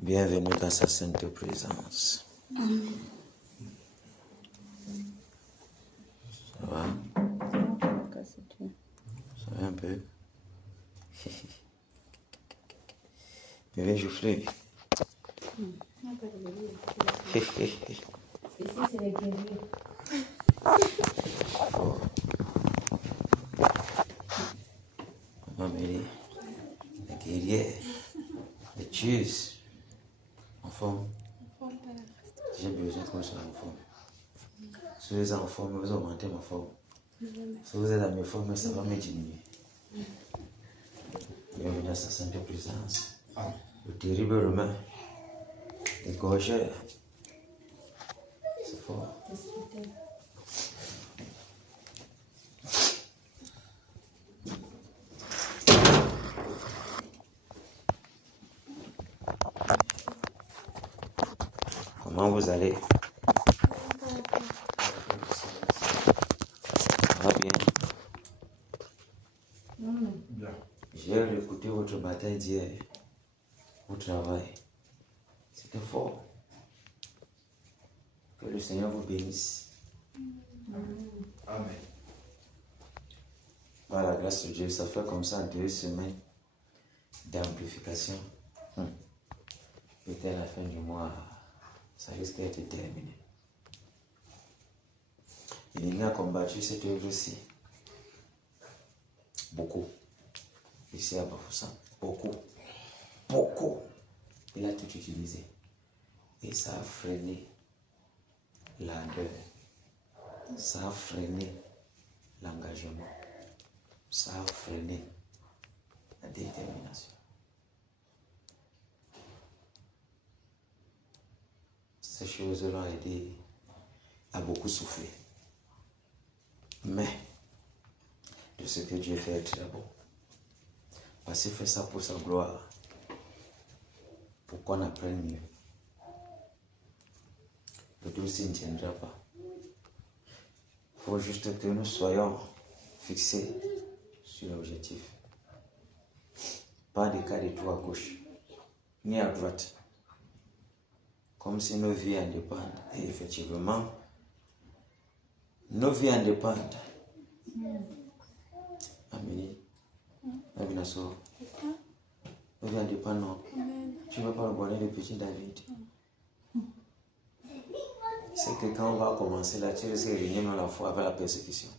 Bienvenue dans sa sainte présence. Amen. Ça va? Ça va un peu? Bébé joufflé. Ici, c'est les guerriers. Oh. Maman Mélie, la guerrière, les tueuses, en forme. J'ai besoin qu'on soit en forme. Si vous êtes en forme, vous augmentez ma forme. Si vous êtes à mes formes, ça va me diminuer. Bienvenue à sa sainte présence. Le terrible Romain, le gorgeur. C'est fort. Comment vous allez? Ça va bien? Bien. J'ai écouté votre bataille d'hier au travail. C'était fort. Que le Seigneur vous bénisse. Amen. Par la grâce de Dieu, ça fait comme ça 2 semaines d'amplification. Peut-être à la fin du mois, ça risque d'être terminé. Il a combattu cette œuvre-ci. Beaucoup. Ici à Bafoussam. Beaucoup. Beaucoup. Il a tout utilisé. Et ça a freiné l'ardeur. Ça a freiné l'engagement. Ça a freiné la détermination. Ces choses-là ont aidé à beaucoup souffler. Mais, de ce que Dieu fait est très bon. Parce qu'il fait ça pour sa gloire. Pour qu'on apprenne mieux. Le dossier ne tiendra pas. Il faut juste que nous soyons fixés sur l'objectif. Pas de cas de tout à gauche, ni à droite. Comme si nos vies en dépendent. Et effectivement, nos vies en dépendent. Amélie, Abinasso, nos vies en dépendent, non. Tu ne vas pas le bonheur de petit David. C'est que quand on va commencer là, tu risques de régner dans la foi avec la persécution.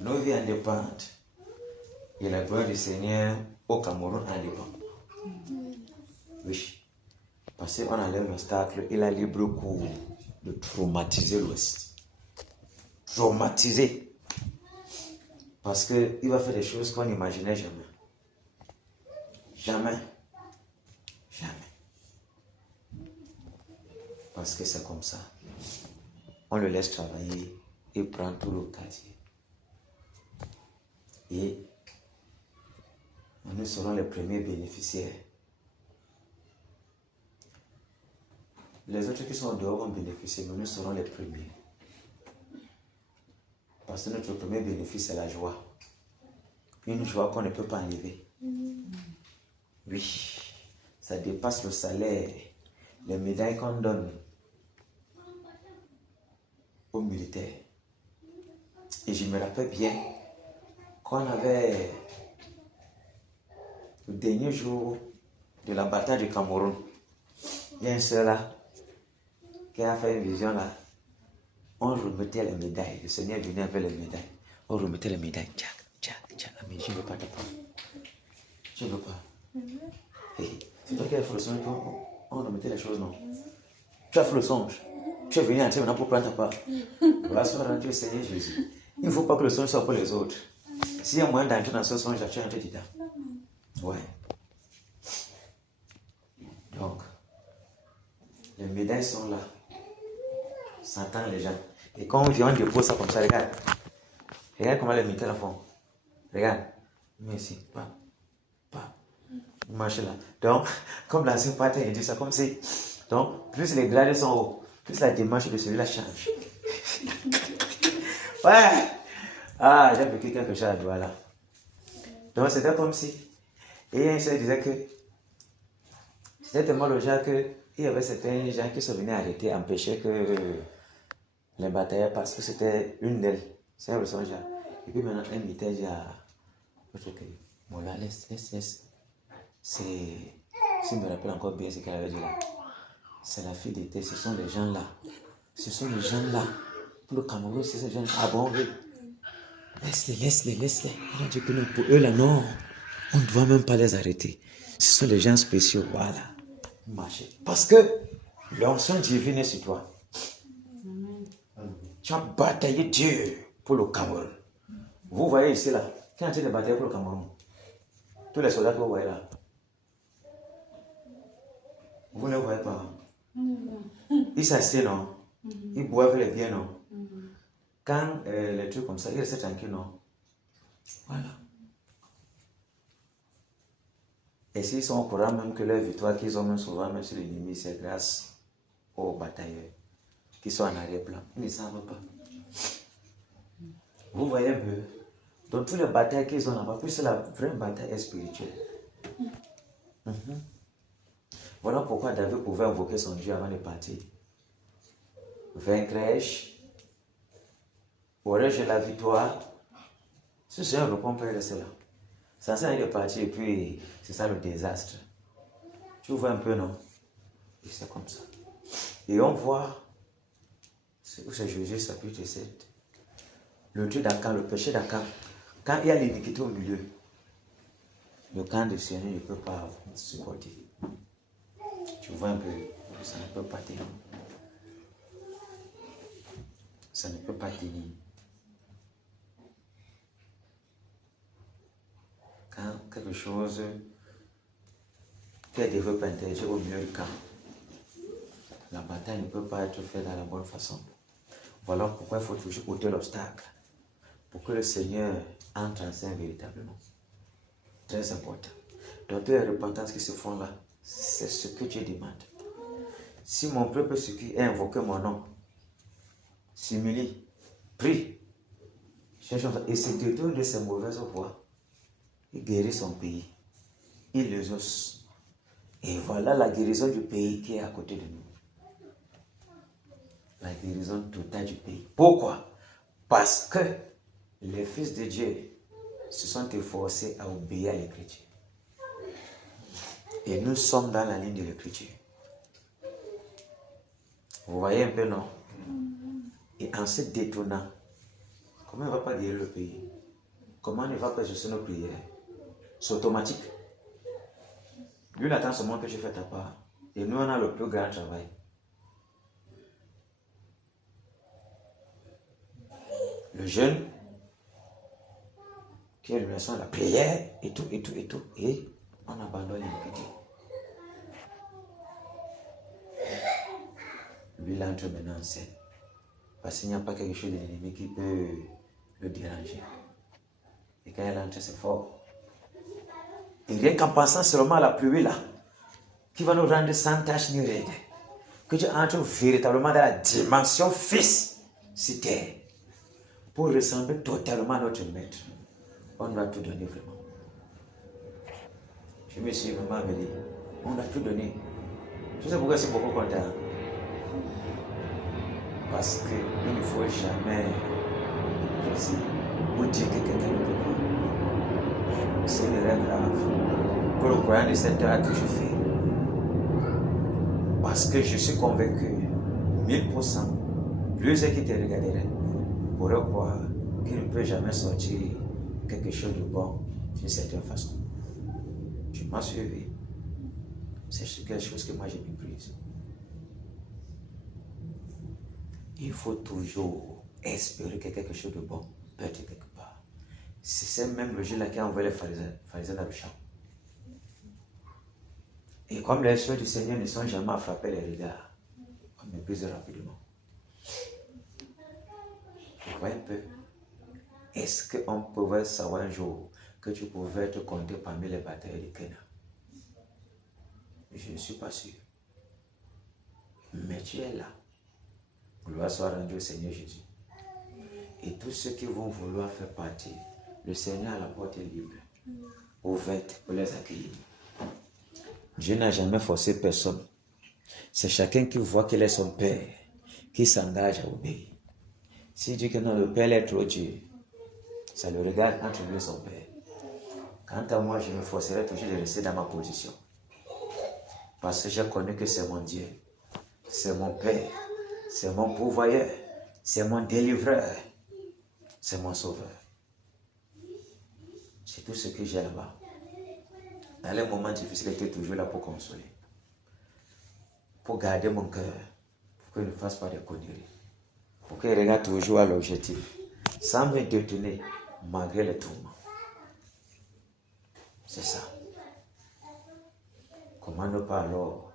Nos vies en dépendent. Et la gloire du Seigneur au Cameroun en dépend. Oui. Parce qu'on enlève l'obstacle, il a libre cours de traumatiser l'Ouest. Traumatiser. Parce qu'il va faire des choses qu'on n'imaginait jamais. Jamais. Jamais. Parce que c'est comme ça. On le laisse travailler et prend tout le quartier. Et nous serons les premiers bénéficiaires. Les autres qui sont dehors vont bénéficier, mais nous serons les premiers. Parce que notre premier bénéfice, c'est la joie. Une joie qu'on ne peut pas enlever. Oui, ça dépasse le salaire, les médailles qu'on donne aux militaires. Et je me rappelle bien qu'on avait le dernier jour de la bataille du Cameroun. Il y a un seul là qui a fait une vision là. On remettait les médailles. Le Seigneur venait avec les médailles. On remettait les médailles. Tchac. Mais je ne veux pas te prendre. Je ne veux pas. Hey, c'est toi qui as fait le songe. On remettait les choses, non? Tu as fait le songe. Tu es venu entrer maintenant pour prendre ta part. Voilà ce qu'on a rendu au Seigneur Jésus. Il ne faut pas que le songe soit pour les autres. S'il y a moyen d'entrer dans ce songe, tu es entré dedans. Ouais. Donc, les médailles sont là. Ça entend les gens. Et quand on vient, on dépose ça comme ça, regarde. Regarde comment les militaires la font. Regarde. Mais ici, pas. Vous marchez là. Donc, comme l'ancien patin, il dit ça comme si. Donc, plus les grades sont hauts, plus la démarche de celui-là change. Ouais. Ah, j'ai vécu quelque chose, voilà. Donc, c'était comme si Et il se disait que c'était tellement le genre qu'il y avait certains gens qui se venaient arrêter, empêcher que les batailles parce que c'était une d'elles. C'est un genre. Et puis maintenant, un militaire dit à l'autre que bon là, laisse. C'est. Si je me rappelle encore bien ce qu'elle avait dit là. C'est la fille d'été, ce sont les gens là. Ce sont les gens là. Pour le Cameroun, c'est ces gens là. Ah bon, oui. Laisse-les. On dit que non, pour eux là, non. On ne doit même pas les arrêter. Ce sont les gens spéciaux, voilà. Marcher. Parce que l'onction divine est sur toi. Tu as bataillé Dieu pour le Cameroun. Vous voyez ici là, qui a-t-il de bataille pour le Cameroun? Tous les soldats que vous voyez là. Vous ne les voyez pas. Ils s'assiedent, non? Ils boivent les biens, non? Quand les trucs comme ça, ils restent tranquilles, non? Voilà. Et s'ils sont au courant même que leur victoire qu'ils ont même souvent même sur l'ennemi, c'est grâce aux batailleurs qui sont en arrière-plan. Ils ne savent pas. Vous voyez un peu? Dans toutes les batailles qu'ils ont là-bas, puis c'est la vraie bataille spirituelle. Voilà pourquoi David pouvait invoquer son Dieu avant de partir. Vaincrai-je? Aurais-je la victoire? Si c'est un repos, on peut rester là. Ça sert à rien de partir et puis c'est ça le désastre. Tu vois un peu, non? Et c'est comme ça. Et on voit où c'est Jésus, chapitre 7. Le Dieu d'Akan, le péché d'Akan. Quand il y a l'iniquité au milieu, le camp du Seigneur ne peut pas supporter. Tu vois un peu, ça ne peut pas tenir. Ça ne peut pas tenir. Quand quelque chose qui est développé intérieurement au milieu du camp, la bataille ne peut pas être faite dans la bonne façon. Voilà pourquoi il faut toujours ôter l'obstacle pour que le Seigneur entre en scène véritablement. Très important. Donc, toutes les repentances qui se font là, c'est ce que Dieu demande. Si mon peuple qui est invoqué mon nom, s'humilie, prie, et se détourne de ses mauvaises voies, il guérit son pays, il les ose. Et voilà la guérison du pays qui est à côté de nous. La guérison totale du pays. Pourquoi? Parce que les fils de Dieu se sont efforcés à obéir à l'Écriture. Et nous sommes dans la ligne de l'Écriture. Vous voyez un peu, non? Et en se détournant, comment il ne va pas guérir le pays? Comment il ne va pas exaucer nos prières? C'est automatique. Lui, il attend seulement que tu fasses ta part. Et nous, on a le plus grand travail. Le jeûne, qui est l'union, la prière, et tout. Et on abandonne l'iniquité. Lui, il entre maintenant en scène. Parce qu'il n'y a pas quelque chose de l'ennemi qui peut le déranger. Et quand il entre, c'est fort. Et rien qu'en pensant seulement à la pluie là, qui va nous rendre sans tache ni règle, que Dieu entre véritablement dans la dimension fils sur terre, pour ressembler totalement à notre maître. On doit tout donner vraiment. Je me suis vraiment amené. On doit tout donner. Je sais pourquoi c'est beaucoup content. Parce qu'il ne faut jamais mépriser ou dire que quelqu'un ne peut pas. C'est une erreur grave. Pour le croyant de cette heure que je fais. Parce que je suis convaincu, 1000%, plus qui te regarderait pourrait croire qu'il ne peut jamais sortir quelque chose de bon d'une certaine façon. Tu m'as suivi. C'est quelque chose que moi j'ai méprise. Il faut toujours espérer que quelque chose de bon peut être quelque part. C'est cette même logique-là qui a envoyé les pharisiens dans le champ. Et comme les choses du Seigneur ne sont jamais à frapper les regards, on méprise rapidement. Vous voyez un peu? Est-ce qu'on pouvait savoir un jour que tu pouvais être compté parmi les batailles de Canaan? Je ne suis pas sûr. Mais tu es là. Gloire soit rendue au Seigneur Jésus. Et tous ceux qui vont vouloir faire partie, le Seigneur à la porte est libre. Pour ouvertes pour les accueillir. Dieu n'a jamais forcé personne. C'est chacun qui voit qu'il est son Père, qui s'engage à obéir. S'il dit que non, le Père est trop Dieu, ça le regarde entre lui et son Père. Quant à moi, je me forcerai toujours de rester dans ma position. Parce que j'ai connu que c'est mon Dieu, c'est mon Père, c'est mon pourvoyeur, c'est mon délivreur, c'est mon sauveur. C'est tout ce que j'ai là-bas. Dans les moments difficiles, il était toujours là pour consoler, pour garder mon cœur, pour qu'il ne fasse pas de conneries, pour qu'il regarde toujours à l'objectif, sans me détenir malgré les tourments. C'est ça. Comment ne pas alors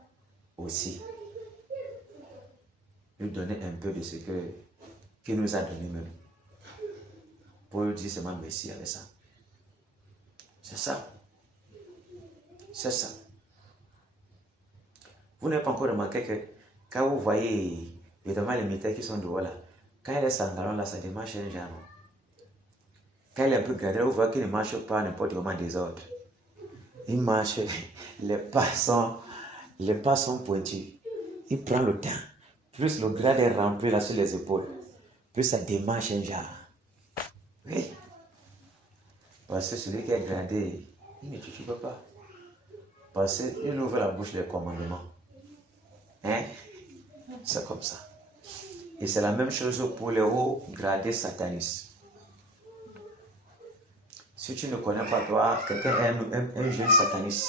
aussi lui donner un peu de ce qu'il nous a donné même, pour lui dire seulement merci avec ça. C'est ça. C'est ça. Vous n'avez pas encore remarqué que quand vous voyez évidemment les militaires qui sont dehors là, quand il est sangalant là, ça démarche un genre. Quand il est un peu gradé, vous voyez qu'il ne marche pas n'importe comment des ordres. Il marche, les pas sont pointus. Il prend le temps. Plus le grade est rempli là sur les épaules, plus ça démarche un genre. Oui. Parce que celui qui est gradé, il ne touche pas. Parce qu'il ouvre la bouche des commandements. Hein? C'est comme ça. Et c'est la même chose pour les hauts gradés satanistes. Si tu ne connais pas toi, quelqu'un est un jeune sataniste.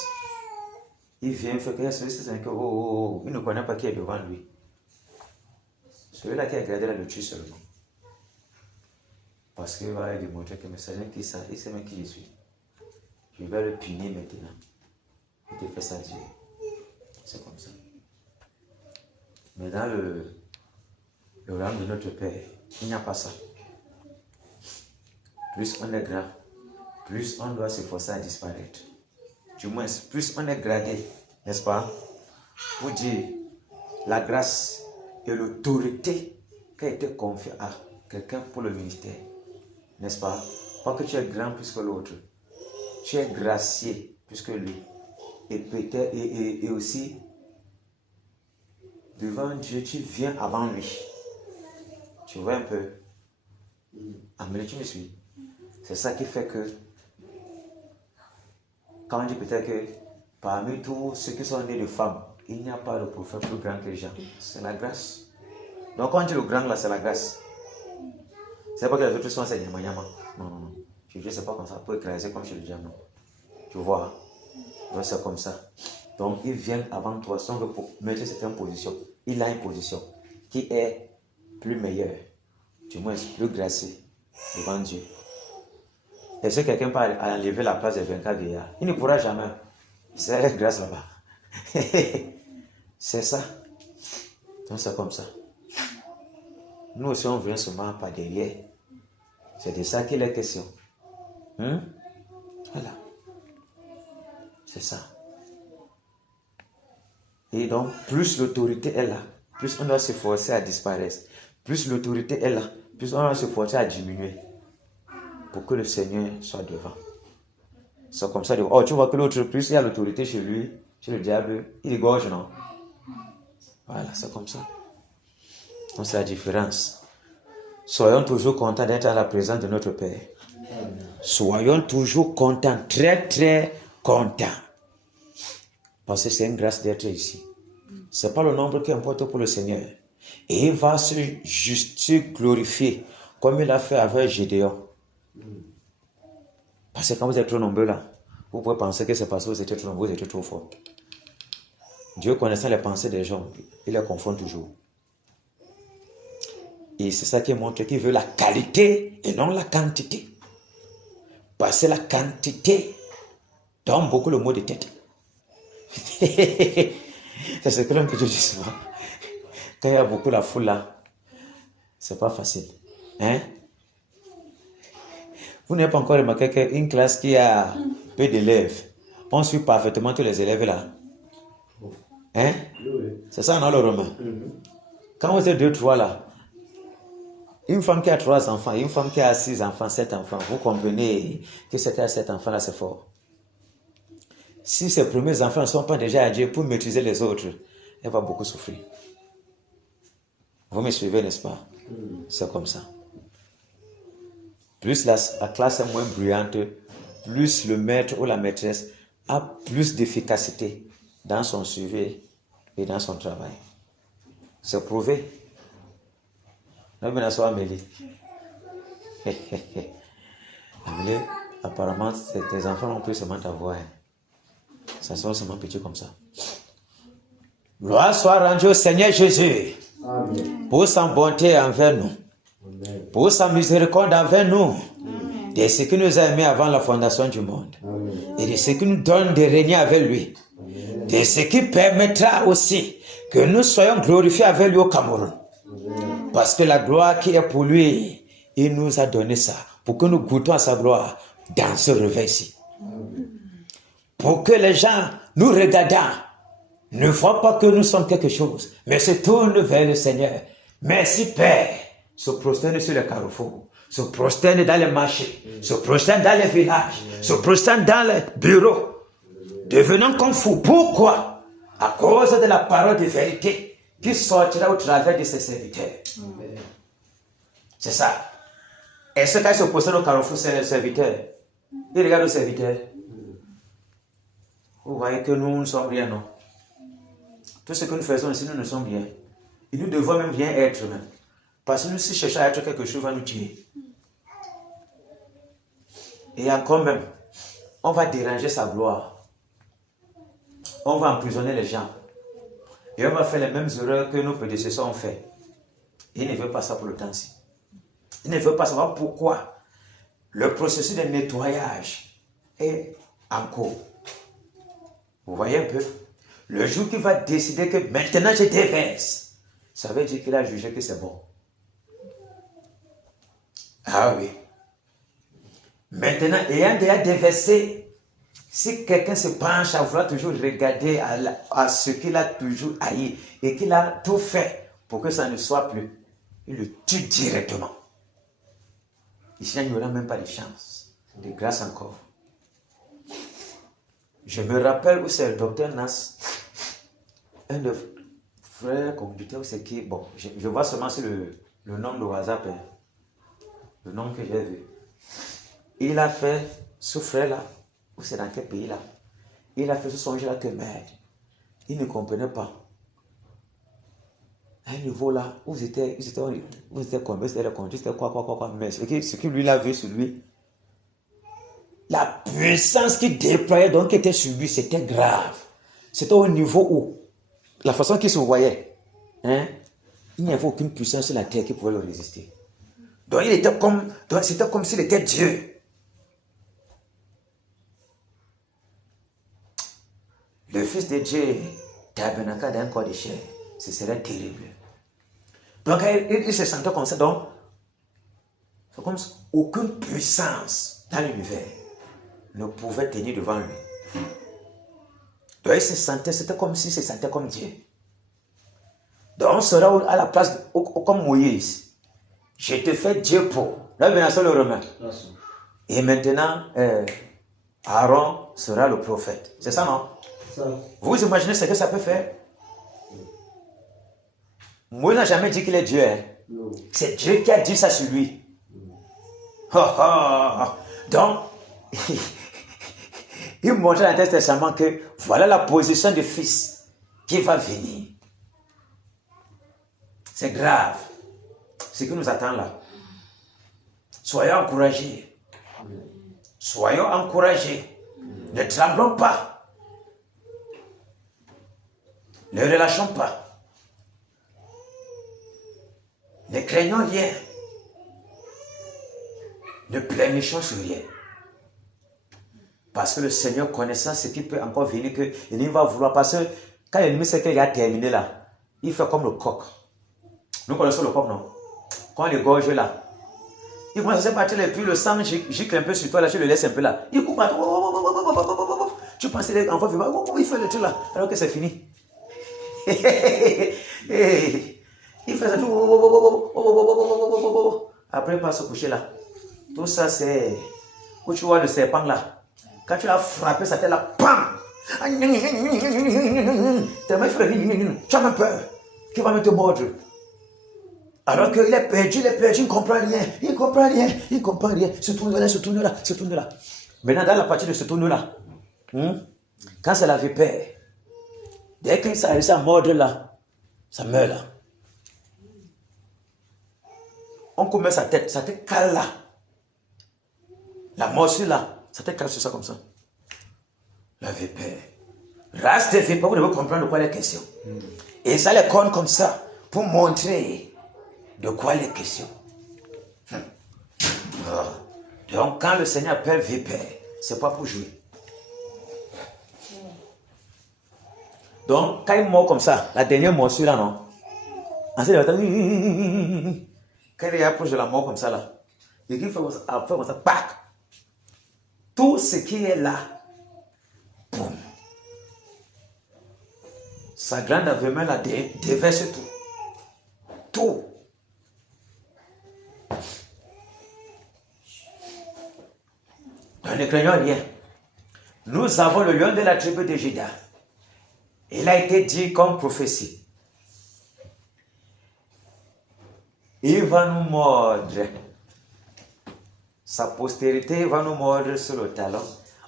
Il vient faire quelque chose, il ne connaît pas qui est devant lui. Celui-là qui est gradé là le tue seulement. Parce qu'il va lui démontrer que c'est qui ça, il sait même qui je suis. Je vais le punir maintenant. Il te fait ça Dieu. C'est comme ça. Mais dans le royaume de notre Père, il n'y a pas ça. Plus on est grand, plus on doit s'efforcer à disparaître. Du moins, plus on est gradé, n'est-ce pas? Pour dire la grâce et l'autorité qui a été confiée à quelqu'un pour le ministère. N'est-ce pas? Pas que tu es grand plus que l'autre. Tu es gracié plus que lui. Et peut-être, et aussi, devant Dieu, tu viens avant lui. Tu vois un peu? Amélie, tu me suis? C'est ça qui fait que, quand on dit peut-être que parmi tous ceux qui sont nés de femmes, il n'y a pas de prophète plus grand que Jean. C'est la grâce. Donc quand on dit le grand là, c'est la grâce. C'est pas que les autres sont ces nyama. Non. Je ne sais pas comme ça, pour écraser comme chez le diable. Tu vois? Donc c'est comme ça. Donc il vient avant toi sans mettre certaines positions. Il a une position qui est plus meilleure, du moins plus gracieux devant Dieu. Et si quelqu'un peut enlever la place des 24 vieillards, il ne pourra jamais. C'est grâce là-bas. C'est ça. Donc c'est comme ça. Nous aussi on vient seulement par derrière. C'est de ça qu'il est question. Voilà. C'est ça. Et donc, plus l'autorité est là, plus on doit se forcer à disparaître. Plus l'autorité est là, plus on doit se forcer à diminuer. Pour que le Seigneur soit devant. C'est comme ça. Oh, tu vois que l'autre, plus il y a l'autorité chez lui, chez le diable, il égorge, non? Voilà, c'est comme ça. Donc c'est la différence. Soyons toujours contents d'être à la présence de notre Père. Soyons toujours contents, très très contents. Parce que c'est une grâce d'être ici. Ce n'est pas le nombre qui importe pour le Seigneur. Et il va se glorifier comme il a fait avec Gédéon. Parce que quand vous êtes trop nombreux là, vous pouvez penser que c'est parce que vous étiez trop nombreux, vous étiez trop forts. Dieu connaissant les pensées des gens, il les confond toujours. Et c'est ça qui montre qu'il veut la qualité et non la quantité. Parce que la quantité donne beaucoup le mot de tête. C'est ce que l'on peut dire souvent. Quand il y a beaucoup la foule là, c'est pas facile. Hein? Vous n'avez pas encore remarqué qu'une classe qui a peu d'élèves, on suit parfaitement tous les élèves là. Hein? C'est ça dans le romain. Quand vous êtes 2-3 là, une femme qui a 3 enfants, une femme qui a 6 enfants, 7 enfants, vous comprenez que c'est qu'à 7 enfants là, c'est fort. si ses premiers enfants ne sont pas déjà à Dieu pour maîtriser les autres, elle va beaucoup souffrir. Vous me suivez, n'est-ce pas? C'est comme ça. Plus la classe est moins bruyante, plus le maître ou la maîtresse a plus d'efficacité dans son suivi et dans son travail. C'est prouvé. Amélie, apparemment, tes enfants ont pu seulement t'avoir. Ça sera seulement petit comme ça. Gloire soit rendue au Seigneur Jésus. Amen. Pour sa bonté envers nous. Amen. Pour sa miséricorde envers nous. Amen. De ce qui nous a aimés avant la fondation du monde. Amen. Et de ce qui nous donne de régner avec lui. Amen. De ce qui permettra aussi que nous soyons glorifiés avec lui au Cameroun. Amen. Parce que la gloire qui est pour lui, il nous a donné ça. Pour que nous goûtons à sa gloire dans ce réveil-ci. Amen. Pour que les gens nous regardant ne voient pas que nous sommes quelque chose, mais se tournent vers le Seigneur. Merci Père. Se prosternent sur les carrefours, se prosternent dans les marchés, se prosternent dans les villages, se prosternent dans les bureaux, devenant comme fous. Pourquoi? À cause de la parole de vérité qui sortira au travers de ses serviteurs. C'est ça. Est-ce qu'elle se prosterne au carrefour, c'est le serviteur? Il regarde le serviteur. Vous voyez que nous ne sommes rien, non? Tout ce que nous faisons ici, nous ne sommes rien. Et nous devons même rien être même. Parce que nous, si cherchons à être quelque chose, va nous tuer. Et encore même, on va déranger sa gloire. On va emprisonner les gens. Et on va faire les mêmes erreurs que nos prédécesseurs ont fait. Il ne veut pas ça pour le temps-ci. Il ne veut pas savoir pourquoi le processus de nettoyage est en cours. Vous voyez un peu? Le jour qu'il va décider que maintenant je déverse, ça veut dire qu'il a jugé que c'est bon. Ah oui. Maintenant, ayant déjà déversé, si quelqu'un se penche à vouloir toujours regarder à ce qu'il a toujours haï et qu'il a tout fait pour que ça ne soit plus, il le tue directement. Ici, il n'y aura même pas de chance, de grâce encore. Je me rappelle où c'est le docteur Nas, un de frères communautaires, c'est qui, bon, je vois seulement sur le nom de WhatsApp, hein, le nom que j'ai vu. Il a fait, ce frère-là, ou c'est dans quel pays-là, il a fait ce songe-là que merde, il ne comprenait pas. À un niveau-là, où vous étiez combien, c'était le conduit, c'était quoi, mais ce que lui a vu sur lui, la puissance qu'il déployait, donc qui était sur lui, c'était grave. C'était au niveau où, la façon qu'il se voyait, hein, il n'y avait aucune puissance sur la terre qui pouvait le résister. Donc c'était comme s'il était Dieu. Le Fils de Dieu, tabernacle d'un corps de chair, ce serait terrible. Donc il se sentait comme ça, donc c'est comme si aucune puissance dans l'univers ne pouvait tenir devant lui. Donc il se sentait, c'était comme s'il se sentait comme Dieu. Donc on sera à la place, comme Moïse. Je te fais Dieu pour. Là, bien sûr, le remet. Et maintenant, Aaron sera le prophète. C'est ça, non? Ça. Vous imaginez ce que ça peut faire? Moïse n'a jamais dit qu'il est Dieu. Hein? C'est Dieu qui a dit ça sur lui. Donc, il montrait dans l'Ancien Testament que voilà la position du Fils qui va venir. C'est grave ce qui nous attend là. Soyons encouragés. Soyons encouragés. Ne tremblons pas. Ne relâchons pas. Ne craignons rien. Ne pleurnichons sur rien. Parce que le Seigneur, connaissant ce qui peut encore venir, il va vouloir. Parce que quand l'ennemi sait qu'il a terminé là, il fait comme le coq. Nous connaissons le coq, non? Quand il gorge là, il commence à se battre et puis le sang gicle un peu sur toi là, tu le laisses un peu là. Il coupe à toi. Tu penses qu'il est encore vivant, il fait le truc là, alors que c'est fini. Il fait ça tout. Après, il passe se coucher là. Tout ça, c'est où tu vois le serpent là. Quand tu l'as frappé, ça tête là, pam! Tes mains frères, tu as même peur qu'il va me te mordre. Alors qu'il est perdu, il ne comprend rien. Se tourne là. Maintenant, dans la partie de ce tourne-là, quand c'est la vipère, dès que ça réussit à mordre là, ça meurt là. On commence sa tête cale là. La morsure là, sa tête cale sur ça comme ça. La vipère. Race de vipère, vous devez comprendre de quoi il est question. Et ça les corne comme ça pour montrer de quoi il est question. Donc quand le Seigneur appelle vipère, c'est pas pour jouer. Donc quand il mord comme ça, la dernière morsure là non. Ensuite il va attendre. Quand il approche de la mort comme ça là, et qu'il fait comme ça, pac. Tout ce qui est là, boum. Sa grande aveuglement là déverse tout. Tout. Donc ne craignons rien. Nous avons le lion de la tribu de Juda. Il a été dit comme prophétie. Il va nous mordre. Sa postérité va nous mordre sur le talon.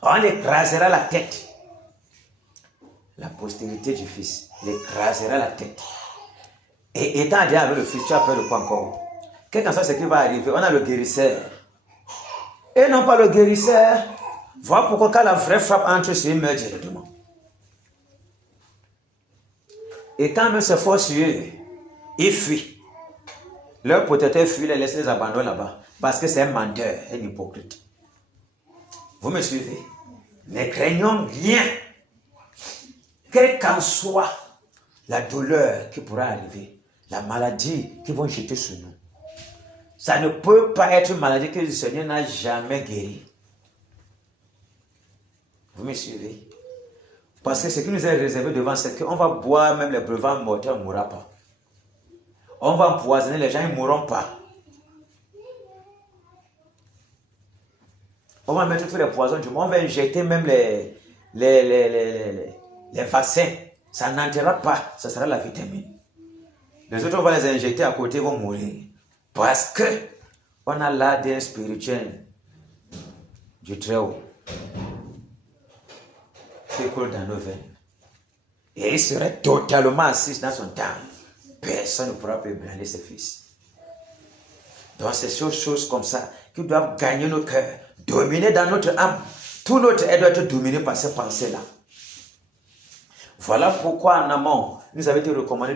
On écrasera la tête. La postérité du Fils, il écrasera la tête. Et étant déjà avec le Fils, tu as peur de quoi encore? Quel que soit ce qui va arriver, on a le guérisseur. Et non pas le guérisseur. Voilà pourquoi quand la vraie frappe entre sur eux, meurt directement. Et quand même se force sur eux, ils fuient. Leur protecteur fuit, les laisse les abandonner là-bas. Parce que c'est un menteur, un hypocrite. Vous me suivez? Ne craignons rien. Quelle qu'en soit la douleur qui pourra arriver, la maladie qui vont jeter sur nous. Ça ne peut pas être une maladie que le Seigneur n'a jamais guérie. Vous me suivez? Parce que ce qui nous est réservé devant, c'est qu'on va boire même les breuvages mortels, on ne mourra pas. On va empoisonner les gens, ils ne mourront pas. On va mettre tous les poisons du monde, on va injecter même les vaccins. Ça n'entrera pas, ça sera la vitamine. Les autres, on va les injecter à côté, ils vont mourir. Parce que on a l'ADN spirituel du Très-Haut qui coule dans nos veines. Et il serait totalement assis dans son temps. Personne ne pourra plus ébranler ses fils. Donc c'est ces choses comme ça qui doivent gagner nos cœurs, dominer dans notre âme. Tout notre être doit être dominé par ces pensées-là. Voilà pourquoi en amont, nous avons été recommandé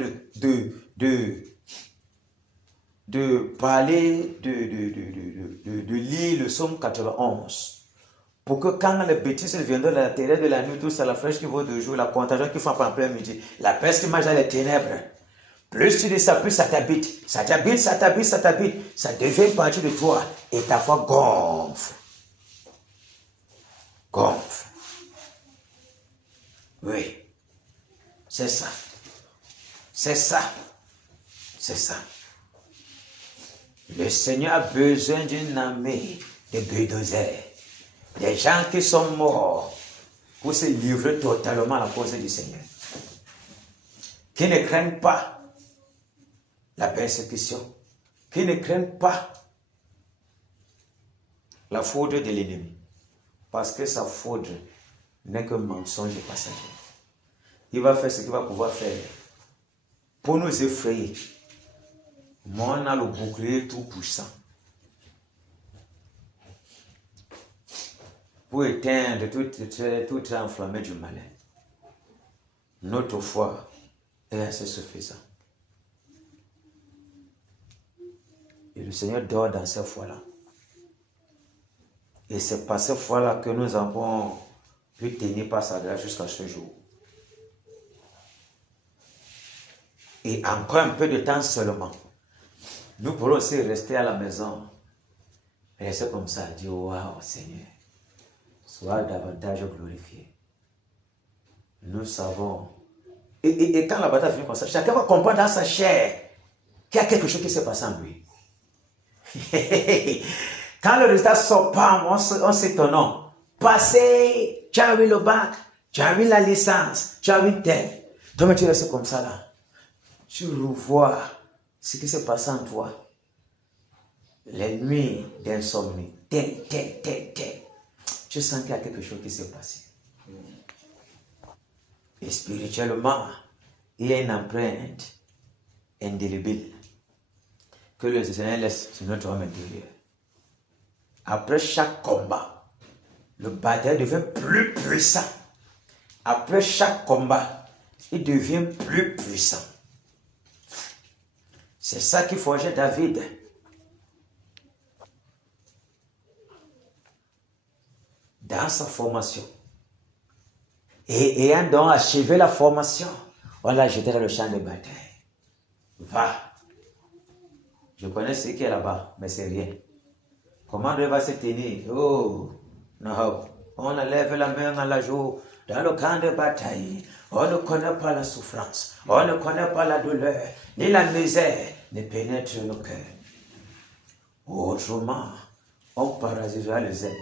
de parler, de lire le psaume 91. Pour que quand les bêtises viendront de la terreur de la nuit, tout ça, la flèche qui vaut de jour, la contagion qui frappe en plein midi, la peste qui marche dans les ténèbres, plus tu dis ça, plus ça t'habite. Ça t'habite. Ça devient une partie de toi et ta foi gonfle. Gonfle. Oui. C'est ça. C'est ça. C'est ça. Le Seigneur a besoin d'une armée de bulldozers. Des gens qui sont morts pour se livrer totalement à la cause du Seigneur. Qui ne craignent pas la persécution. Qui ne craignent pas la foudre de l'ennemi. Parce que sa foudre n'est que mensonge passager. Il va faire ce qu'il va pouvoir faire pour nous effrayer. Mais on a le bouclier tout puissant. Pour éteindre tout enflammé du malin. Notre foi est assez suffisante. Et le Seigneur dort dans cette foi-là. Et c'est par cette foi-là que nous avons pu tenir par sa grâce jusqu'à ce jour. Et encore un peu de temps seulement, nous pourrons aussi rester à la maison. Rester comme ça, dire waouh Seigneur, sois davantage glorifié. Nous savons. Et quand la bataille finit comme ça, chacun va comprendre dans sa chair qu'il y a quelque chose qui s'est passé en lui. Quand le résultat sort pas, on s'étonne. Passé, tu as vu le bac, Tu as eu la licence, tu as eu tel. Toi, tu restes comme ça là. Tu revois ce qui s'est passé en toi. Les nuits d'insomnie, tel. Tu sens qu'il y a quelque chose qui s'est passé. Et spirituellement, il y a une empreinte indélébile que le Seigneur laisse sur notre homme intérieur. Après chaque combat, le batteur devient plus puissant. Après chaque combat, il devient plus puissant. C'est ça qui forgeait David. Dans sa formation. Et ayant donc achevé la formation, on l'a jeté dans le champ de bataille. Va. Je connais ce qui est là-bas, mais c'est rien. Comment il va se tenir? Oh, non. On enlève la main à la joue dans le camp de bataille. On ne connaît pas la souffrance. On ne connaît pas la douleur. Ni la misère ne pénètre le cœur. Autrement, on parasitera les ailes.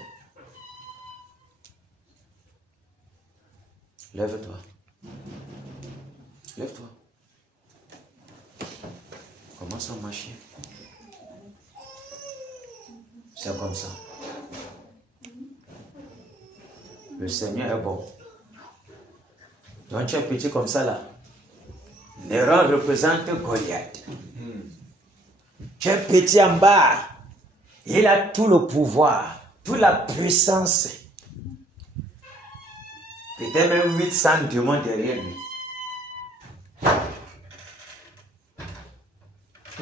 Lève-toi. Lève-toi. Commence à marcher. C'est comme ça. Le Seigneur est bon. Donc tu es petit comme ça là. Néron représente Goliath. Tu es petit en bas. Il a tout le pouvoir, toute la puissance. Peut-être même 800 démons derrière lui.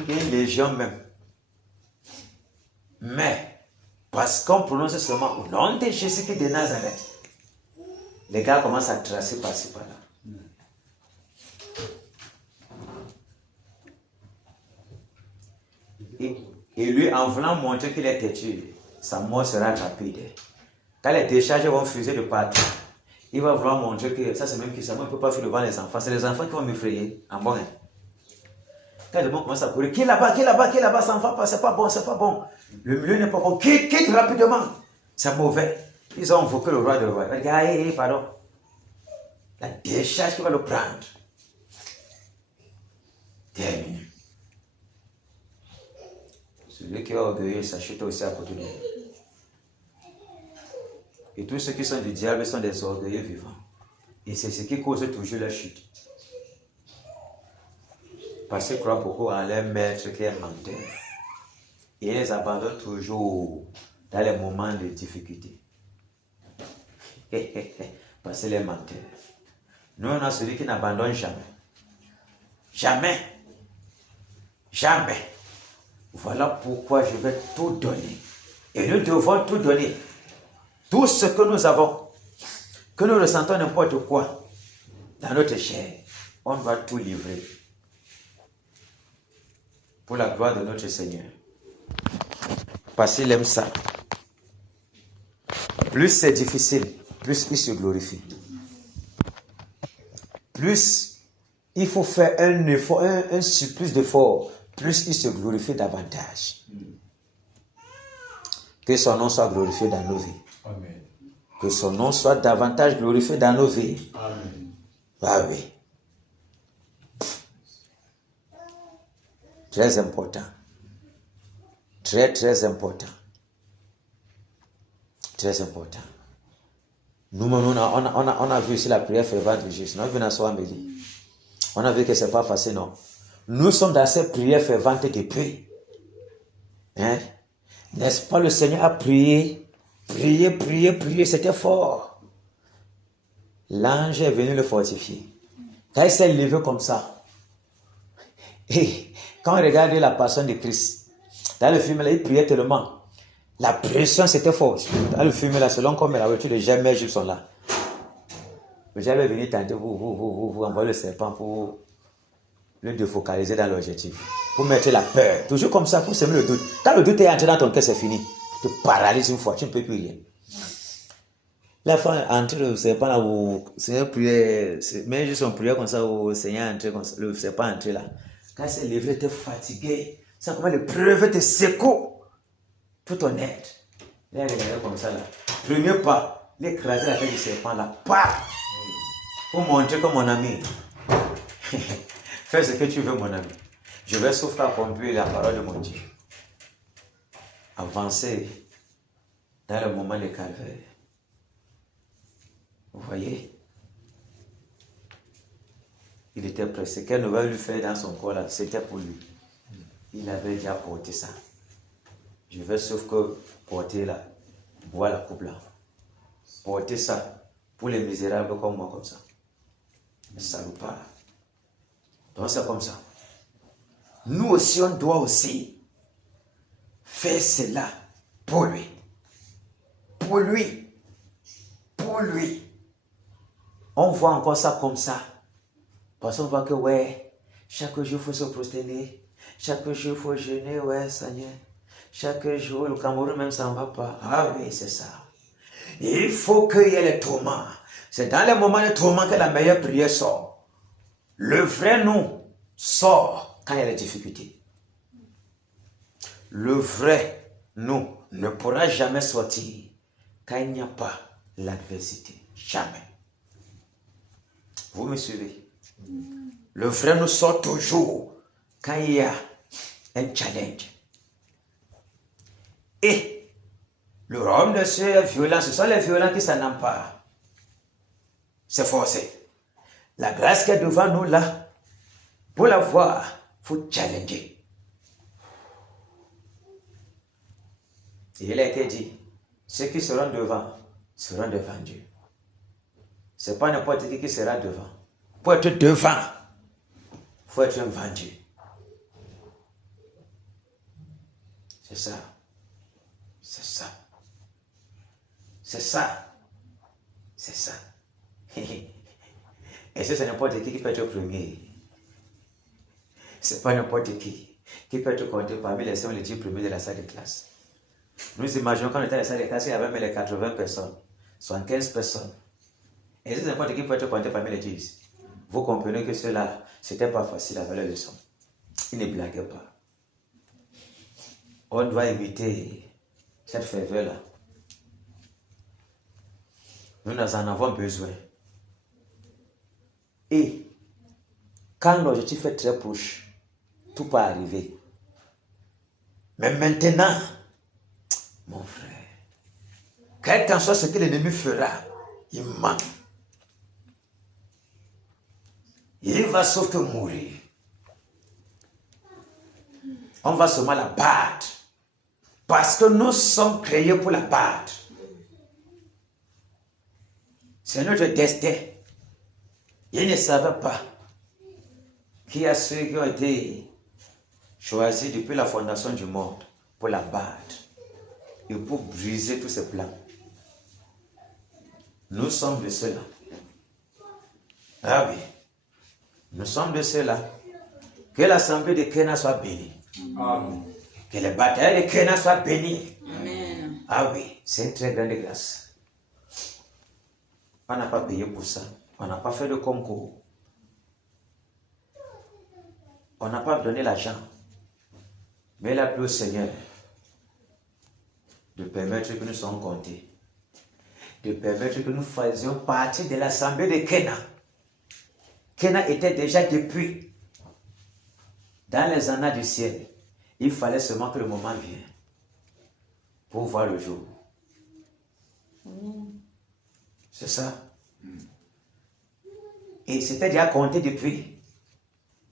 Une légion même. Mais, parce qu'on prononce seulement au nom de Jésus-Christ de Nazareth, les gars commencent à tracer par-ci par-là. Et lui, en voulant montrer qu'il est têtu, sa mort sera rapide. Quand les décharges vont fuser de partout, il va vouloir montrer que ça c'est même qui ça, moi je ne peux pas faire devant les enfants. C'est les enfants qui vont m'effrayer en bon. Quand le monde commence à courir, qui est là-bas, ça ne va pas, c'est pas bon, c'est pas bon. Le milieu n'est pas bon, quitte rapidement. C'est mauvais. Ils ont invoqué le roi de roi. Regarde, pardon. La décharge qui va le prendre. Terminé. Celui qui est orgueilleux s'achète aussi à côté de lui. Et tous ceux qui sont du diable sont des orgueilleux vivants. Et c'est ce qui cause toujours la chute. Parce qu'ils croient beaucoup en leur maître qui est menteur. Et ils les abandonnent toujours dans les moments de difficulté. Parce qu'ils sont menteurs. Nous, on a celui qui n'abandonne jamais. Jamais. Jamais. Voilà pourquoi je vais tout donner. Et nous devons tout donner. Tout ce que nous avons, que nous ressentons n'importe quoi dans notre chair, on doit tout livrer. Pour la gloire de notre Seigneur. Parce qu'il aime ça. Plus c'est difficile, plus il se glorifie. Plus il faut faire un effort, un surplus d'effort, plus il se glorifie davantage. Que son nom soit glorifié dans nos vies. Amen. Que son nom soit davantage glorifié dans nos vies. Amen. Ah oui. Très important. Très, très important. Très important. Nous, on a vu ici la prière fervente de Jésus. On a vu dans son Amélie. On a vu que ce n'est pas facile, non. Nous sommes dans cette prière fervente depuis. Hein? N'est-ce pas, le Seigneur a prié, c'était fort. L'ange est venu le fortifier. Quand il s'est levé comme ça, et quand on regarde la passion de Christ, dans le film là, il priait tellement. La pression c'était fort. Dans le film là, selon comme la voiture, les jamais juifs sont là. Le diable est venu tenter vous envoyer le serpent pour le défocaliser dans l'objectif. Pour mettre la peur. Toujours comme ça, pour semer le doute. Quand le doute est entré dans ton cœur, c'est fini. Tu te paralyses une fois, tu ne peux plus rien. La fin, entre le serpent là, où le Seigneur priait, mais juste on priait comme ça, où le Seigneur entrait comme ça, le serpent entré là. Quand il s'est levé, il était fatigué. C'est comment le preuve te secoue tout ton être. Là, il regardait comme ça là. Premier pas, il écrasait la tête du serpent là. Paf! Pour montrer que mon ami, fais ce que tu veux, mon ami. Je vais souffrir accomplir la parole de mon Dieu. Avancer dans le moment de calvaire. Vous voyez? Il était pressé. Qu'elle va lui faire dans son corps là, c'était pour lui. Il avait déjà porté ça. Je vais sauf que porter là, boire la coupe là. Porter ça pour les misérables comme moi, comme ça. Les salopards. Donc c'est comme ça. Nous aussi, on doit aussi faire cela pour lui. Pour lui. Pour lui. On voit encore ça comme ça. Parce qu'on voit que, ouais, chaque jour, il faut se prosterner. Chaque jour, il faut jeûner, ouais, Seigneur. Chaque jour, le Cameroun même, ça ne va pas. Ah oui, c'est ça. Il faut qu'il y ait les tourments. C'est dans les moments de tourment que la meilleure prière sort. Le vrai nous sort quand il y a les difficultés. Le vrai nous ne pourra jamais sortir quand il n'y a pas l'adversité. Jamais. Vous me suivez? Le vrai nous sort toujours quand il y a un challenge. Et le royaume de Dieu est violent. Ce sont les violents qui s'en emparent. C'est forcé. La grâce qui est devant nous là, pour la voir, il faut challenger. Et il a été dit, ceux qui seront devant Dieu. Ce n'est pas n'importe qui sera devant. Pour être devant, il faut être vendu. C'est ça. C'est ça. C'est ça. C'est ça. Et c'est n'importe qui peut être premier. C'est pas n'importe qui peut être compté parmi les 5 les 10 premiers de la salle de classe. Nous imaginons quand on était à la salle de classe, il y avait même les 80 personnes, 75 personnes. Et c'est n'importe qui peut être compté parmi les 10. Vous comprenez que cela, c'était pas facile avec la leçon. Il ne blaguait pas. On doit imiter cette ferveur-là. Nous en avons besoin. Et quand l'objectif est très proche, tout peut arriver. Mais maintenant, mon frère, quel qu'en soit ce que l'ennemi fera, il ment. Il va sauf que mourir. On va seulement la battre. Parce que nous sommes créés pour la battre. C'est notre destin. Il ne savait pas qu'il y a ceux qui ont été choisis depuis la fondation du monde pour la battre et pour briser tous ces plans. Nous sommes de ceux-là. Ah oui. Nous sommes de ceux-là. Que l'assemblée de Kéna soit bénie. Amen. Que les batailles de Kéna soient bénies. Amen. Ah oui, c'est une très grande grâce. On n'a pas payé pour ça. On n'a pas fait de concours. On n'a pas donné l'argent. Mais il a plu au Seigneur de permettre que nous soyons comptés. De permettre que nous faisions partie de l'assemblée de Kéna. Kéna était déjà depuis dans les annales du ciel. Il fallait seulement que le moment vienne pour voir le jour. C'est ça. Et c'était déjà compté depuis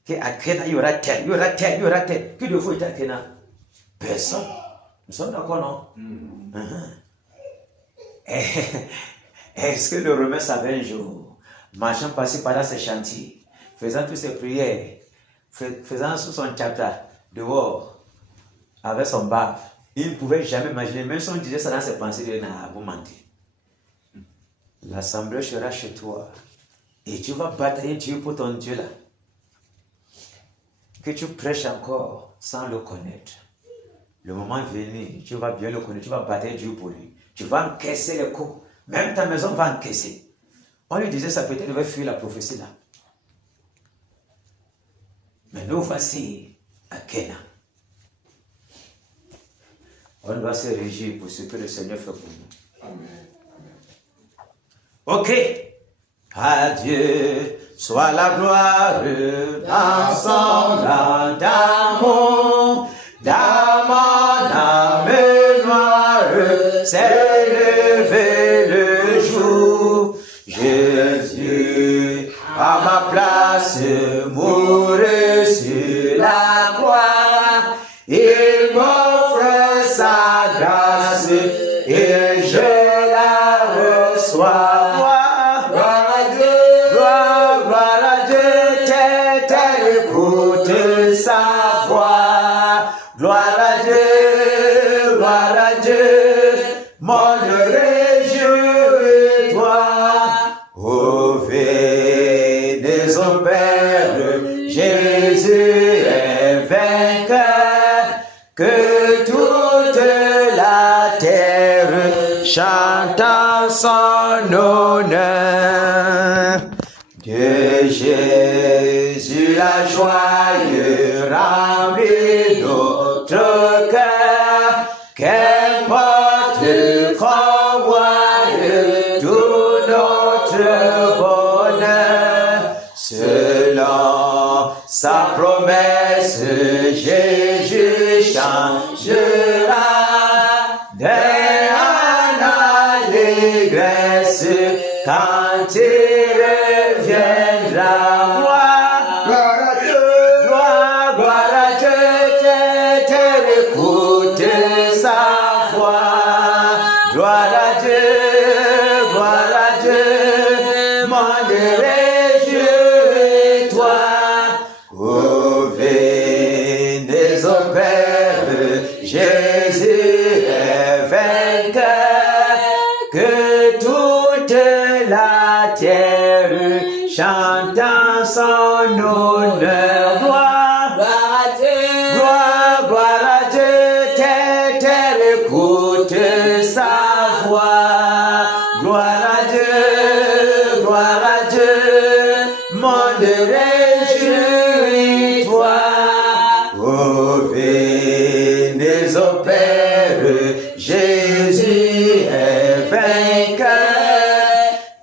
qu'à Kéna, il y aura tel, il y aura tel, il y aura tel. Qui de vous est à Kéna? Personne. Nous sommes d'accord, non? Est-ce que le remède savait un jour, marchant passer par là ces chantiers, faisant toutes ces prières, faisant sous son chapta dehors, avec son bave, il ne pouvait jamais imaginer, même si on disait ça dans ses pensées, il disait, vous mentez. L'assemblée sera chez toi et tu vas batailler Dieu pour ton Dieu là. Que tu prêches encore sans le connaître. Le moment venu, tu vas bien le connaître, tu vas batailler Dieu pour lui. Tu vas encaisser les coups. Même ta maison va encaisser. On lui disait ça peut-être il devait fuir la prophétie là. Mais nous voici à Kéna. On doit se régir pour ce que le Seigneur fait pour nous. Amen. Ok. À Dieu soit la gloire dans son âme d'amour, dans mon âme noire, s'est levé le jour. Jésus, à ma place, mourut sur la croix. Il m'offre sa grâce et je la reçois. Gloire à Dieu, gloire à Dieu, terre écoute sa voix. Gloire à Dieu, monde réjouis-toi. Ô venez au Père, Jésus est vainqueur, que toute la terre chante en son honneur. De Jésus la joie remplit notre cœur, qu'importe qu'on voie tout notre bonheur. Selon sa promesse, Jésus changera d'un allégresse quand il reviendra. Gloire à Dieu, gloire à Dieu, terre écoute sa voix. Gloire à Dieu, monde réjouis-toi. Ô venez au Père, Jésus est vainqueur, que toute la terre chante en son honneur. Gloire à Dieu, terre écoute sa voix. Gloire à Dieu, monde réjouis-toi. Ô venez au Père, Jésus est vainqueur,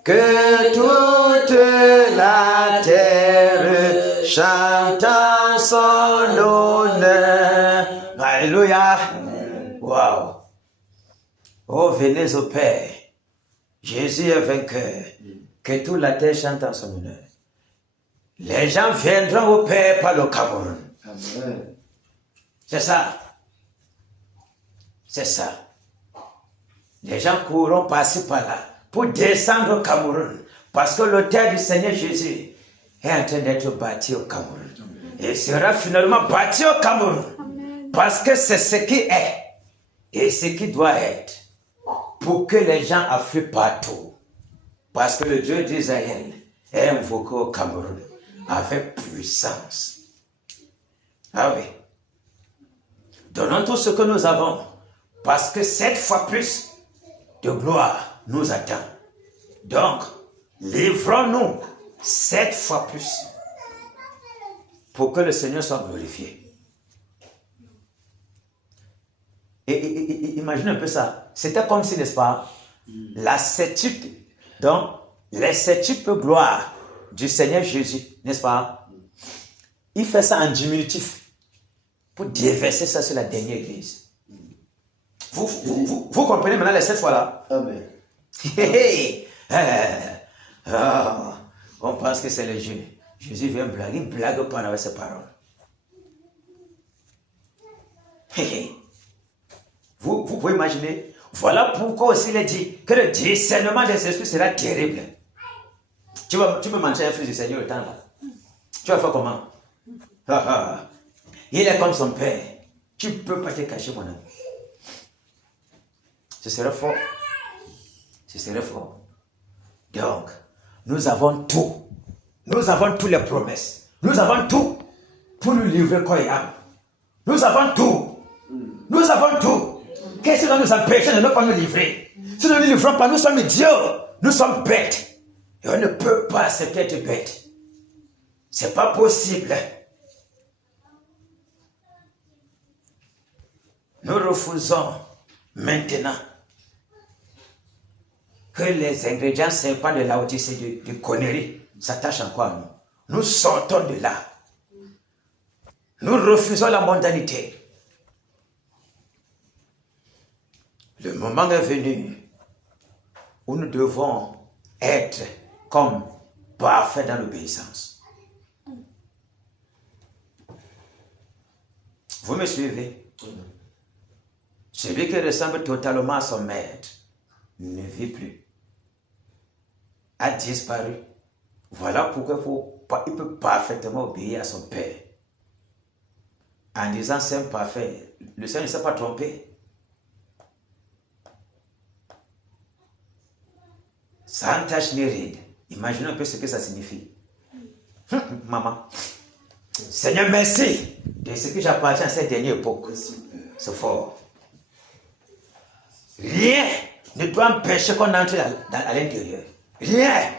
que toute la terre chante en son honneur. Alléluia. Wow. Oh, venez au Père. Jésus est vainqueur, que toute la terre chante en son honneur. Les gens viendront au Père par le Cameroun. Amen. C'est ça. C'est ça. Les gens courront par-ci par-là pour descendre au Cameroun. Parce que l'autel du Seigneur Jésus est en train d'être bâti au Cameroun. Et il sera finalement bâti au Cameroun. Parce que c'est ce qui est et ce qui doit être. Pour que les gens affluent partout. Parce que le Dieu d'Israël est invoqué au Cameroun avec puissance. Ah oui. Donnons tout ce que nous avons. Parce que 7 fois plus de gloire nous attend. Donc, livrons-nous 7 fois plus pour que le Seigneur soit glorifié. Et imaginez un peu ça. C'était comme si, n'est-ce pas, la septuple, donc les septuples gloires du Seigneur Jésus, n'est-ce pas, il fait ça en diminutif pour déverser ça sur la dernière église. Vous comprenez maintenant les 7 fois-là? Amen. On pense que c'est le Dieu. Jésus vient blaguer, il ne blague pas avec ses paroles. Vous pouvez imaginer. Voilà pourquoi aussi il est dit que le discernement des esprits sera terrible. Tu peux mentir un fils du Seigneur le temps là. Tu vas faire comment? Il est comme son père. Tu ne peux pas te cacher, mon ami. Ce serait fort. Ce serait fort. Donc, nous avons tout. Nous avons toutes les promesses. Nous avons tout pour nous livrer corps et âme. Nous avons tout. Nous avons tout. Qu'est-ce qui va nous empêcher de ne pas nous livrer? Si nous ne nous livrons pas, nous sommes idiots. Nous sommes bêtes. Et on ne peut pas accepter être bête. C'est pas possible. Nous refusons maintenant que les ingrédients sympas de la Odyssée de conneries s'attachent encore à nous. Nous sortons de là. Nous refusons la mondanité. Le moment est venu où nous devons être comme parfaits dans l'obéissance. Vous me suivez? Celui qui ressemble totalement à son maître ne vit plus, a disparu. Voilà pourquoi il peut parfaitement obéir à son Père. En disant Saint parfait, le Seigneur ne s'est pas trompé. Sans tache ni ride. Imaginez un peu ce que ça signifie. Maman, Seigneur, merci de ce que j'appartiens à cette dernière époque. C'est fort. Rien ne doit empêcher qu'on entre à l'intérieur. Rien.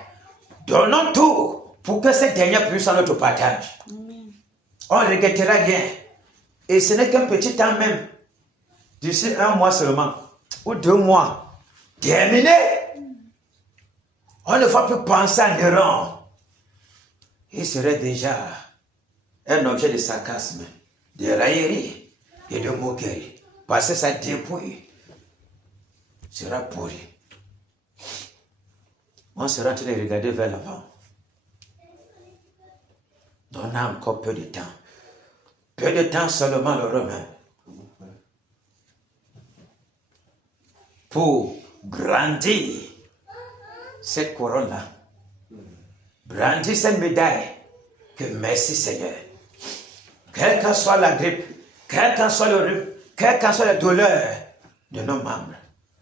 Donnons tout pour que cette dernière puisse en notre partage. On ne regrettera rien. Et ce n'est qu'un petit temps même. D'ici 1 mois seulement. Ou 2 mois. Terminé. On ne va plus penser à Néron. Il serait déjà un objet de sarcasme, de raillerie et de moquerie. Parce que sa dépouille sera pourrie. On sera en train de regarder vers l'avant. On a encore peu de temps. Peu de temps seulement, le Romain. Pour grandir cette couronne-là. Brandir cette médaille. Que merci Seigneur. Quelle qu'en soit la grippe, quel qu'en soit le rhume, quelle qu'en soit la douleur de nos membres,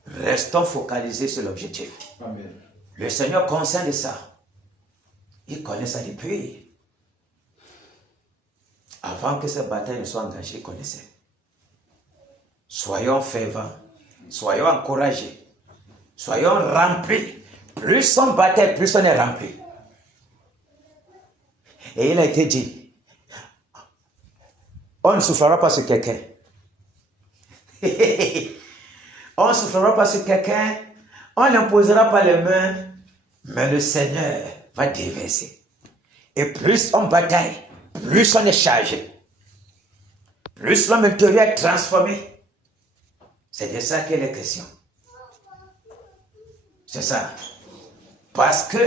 restons focalisés sur l'objectif. Amen. Le Seigneur conscient de ça. Il connaît ça depuis. Avant que cette bataille ne soit engagée, il connaissait. Soyons fervents, soyons encouragés, soyons remplis. Plus on bataille, plus on est rempli. Et il a été dit, on ne soufflera pas sur quelqu'un. On ne soufflera pas sur quelqu'un, on n'imposera pas les mains, mais le Seigneur va déverser. Et plus on bataille, plus on est chargé. Plus l'homme intérieur est transformé. C'est de ça qu'il est question. C'est ça. Parce que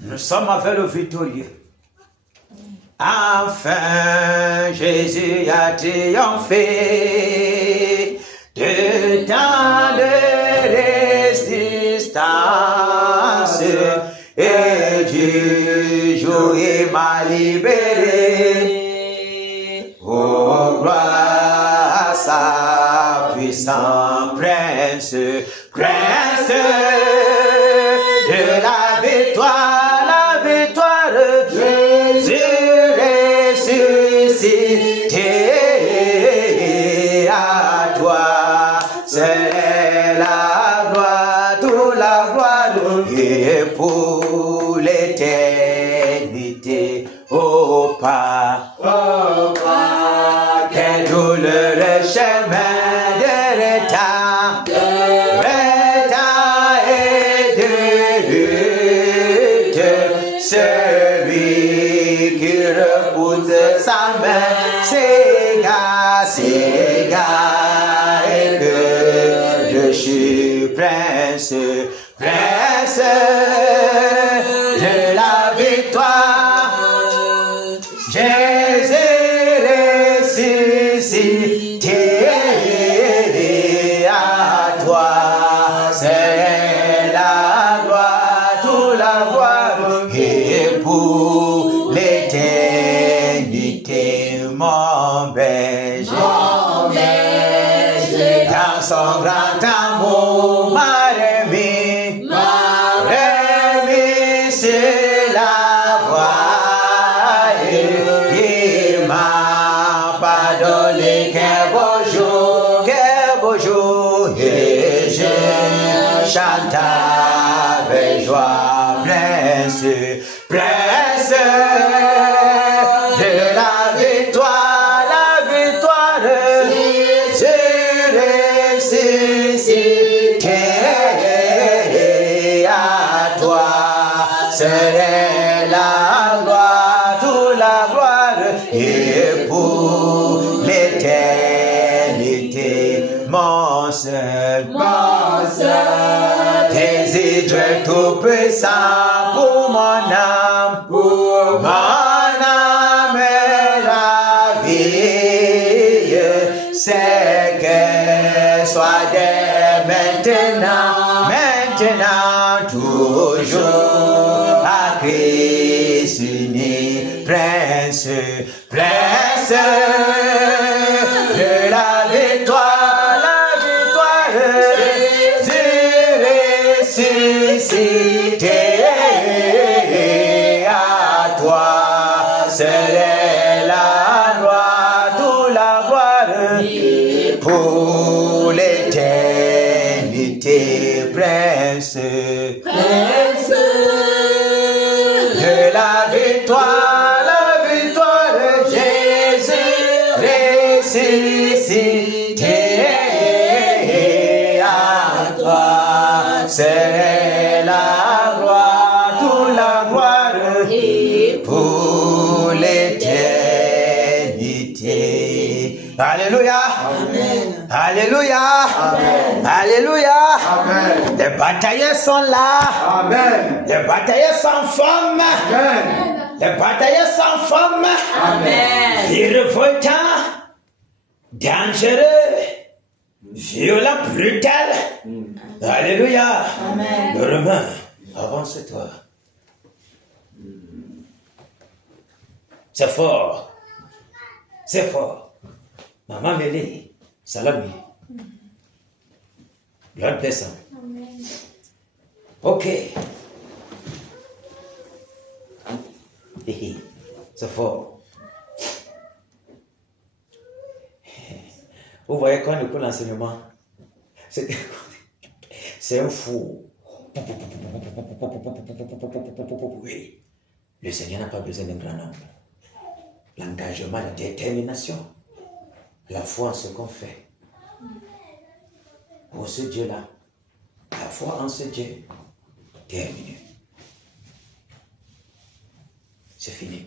nous sommes avec le victorieux. Enfin, Jésus a triomphé de tant de résistance et du jour il m'a libéré. Oh, gloire à sa puissante prince, prince de la victoire. Ressuscité à toi, c'est la gloire, toute la gloire, et pour l'éternité, au pas, quel douloureux chemin de retard et de lutte, celui qui repousse sa main, s'égare, et que je suis prince, prince de la victoire. Jésus ressuscité à toi, c'est la gloire, toute la gloire, et pour l'éternité, mon berger, dans son grand amour, m'a remis sur la voie, il m'a pardonné. Quel beau jour, et je chante avec joie, prince de la victoire, Jésus ressuscité serait la gloire, toute la gloire, et pour l'éternité, mon seul, Jésus, Dieu tout-puissant, pour mon âme, est la vie, c'est que soit dès maintenant, toujours, à Christ uni, prince de la victoire, Jésus ressuscité, à toi serait la gloire, toute la gloire, pour l'éternité, prince de la victoire, Jésus ressuscité, à toi c'est la gloire, toute la gloire, pour l'éternité. Alléluia. Amen. Alléluia. Amen. Alléluia. Amen. Les batailleurs sont là. Amen. Les batailleurs sans forme. Amen. Les batailleurs sans forme. Amen. Virevoltant, dangereux, violent, brutal. Alléluia. Amen. Le Romain, avance-toi. C'est fort. C'est fort. Maman Mélie, Salami. Blood bless her. Ok. C'est fort. Vous voyez quand on écoute l'enseignement, c'est un fou. Oui. Le Seigneur n'a pas besoin d'un grand nombre. L'engagement, la détermination, la foi en ce qu'on fait. Pour ce Dieu-là, la foi en ce Dieu, terminé. C'est fini.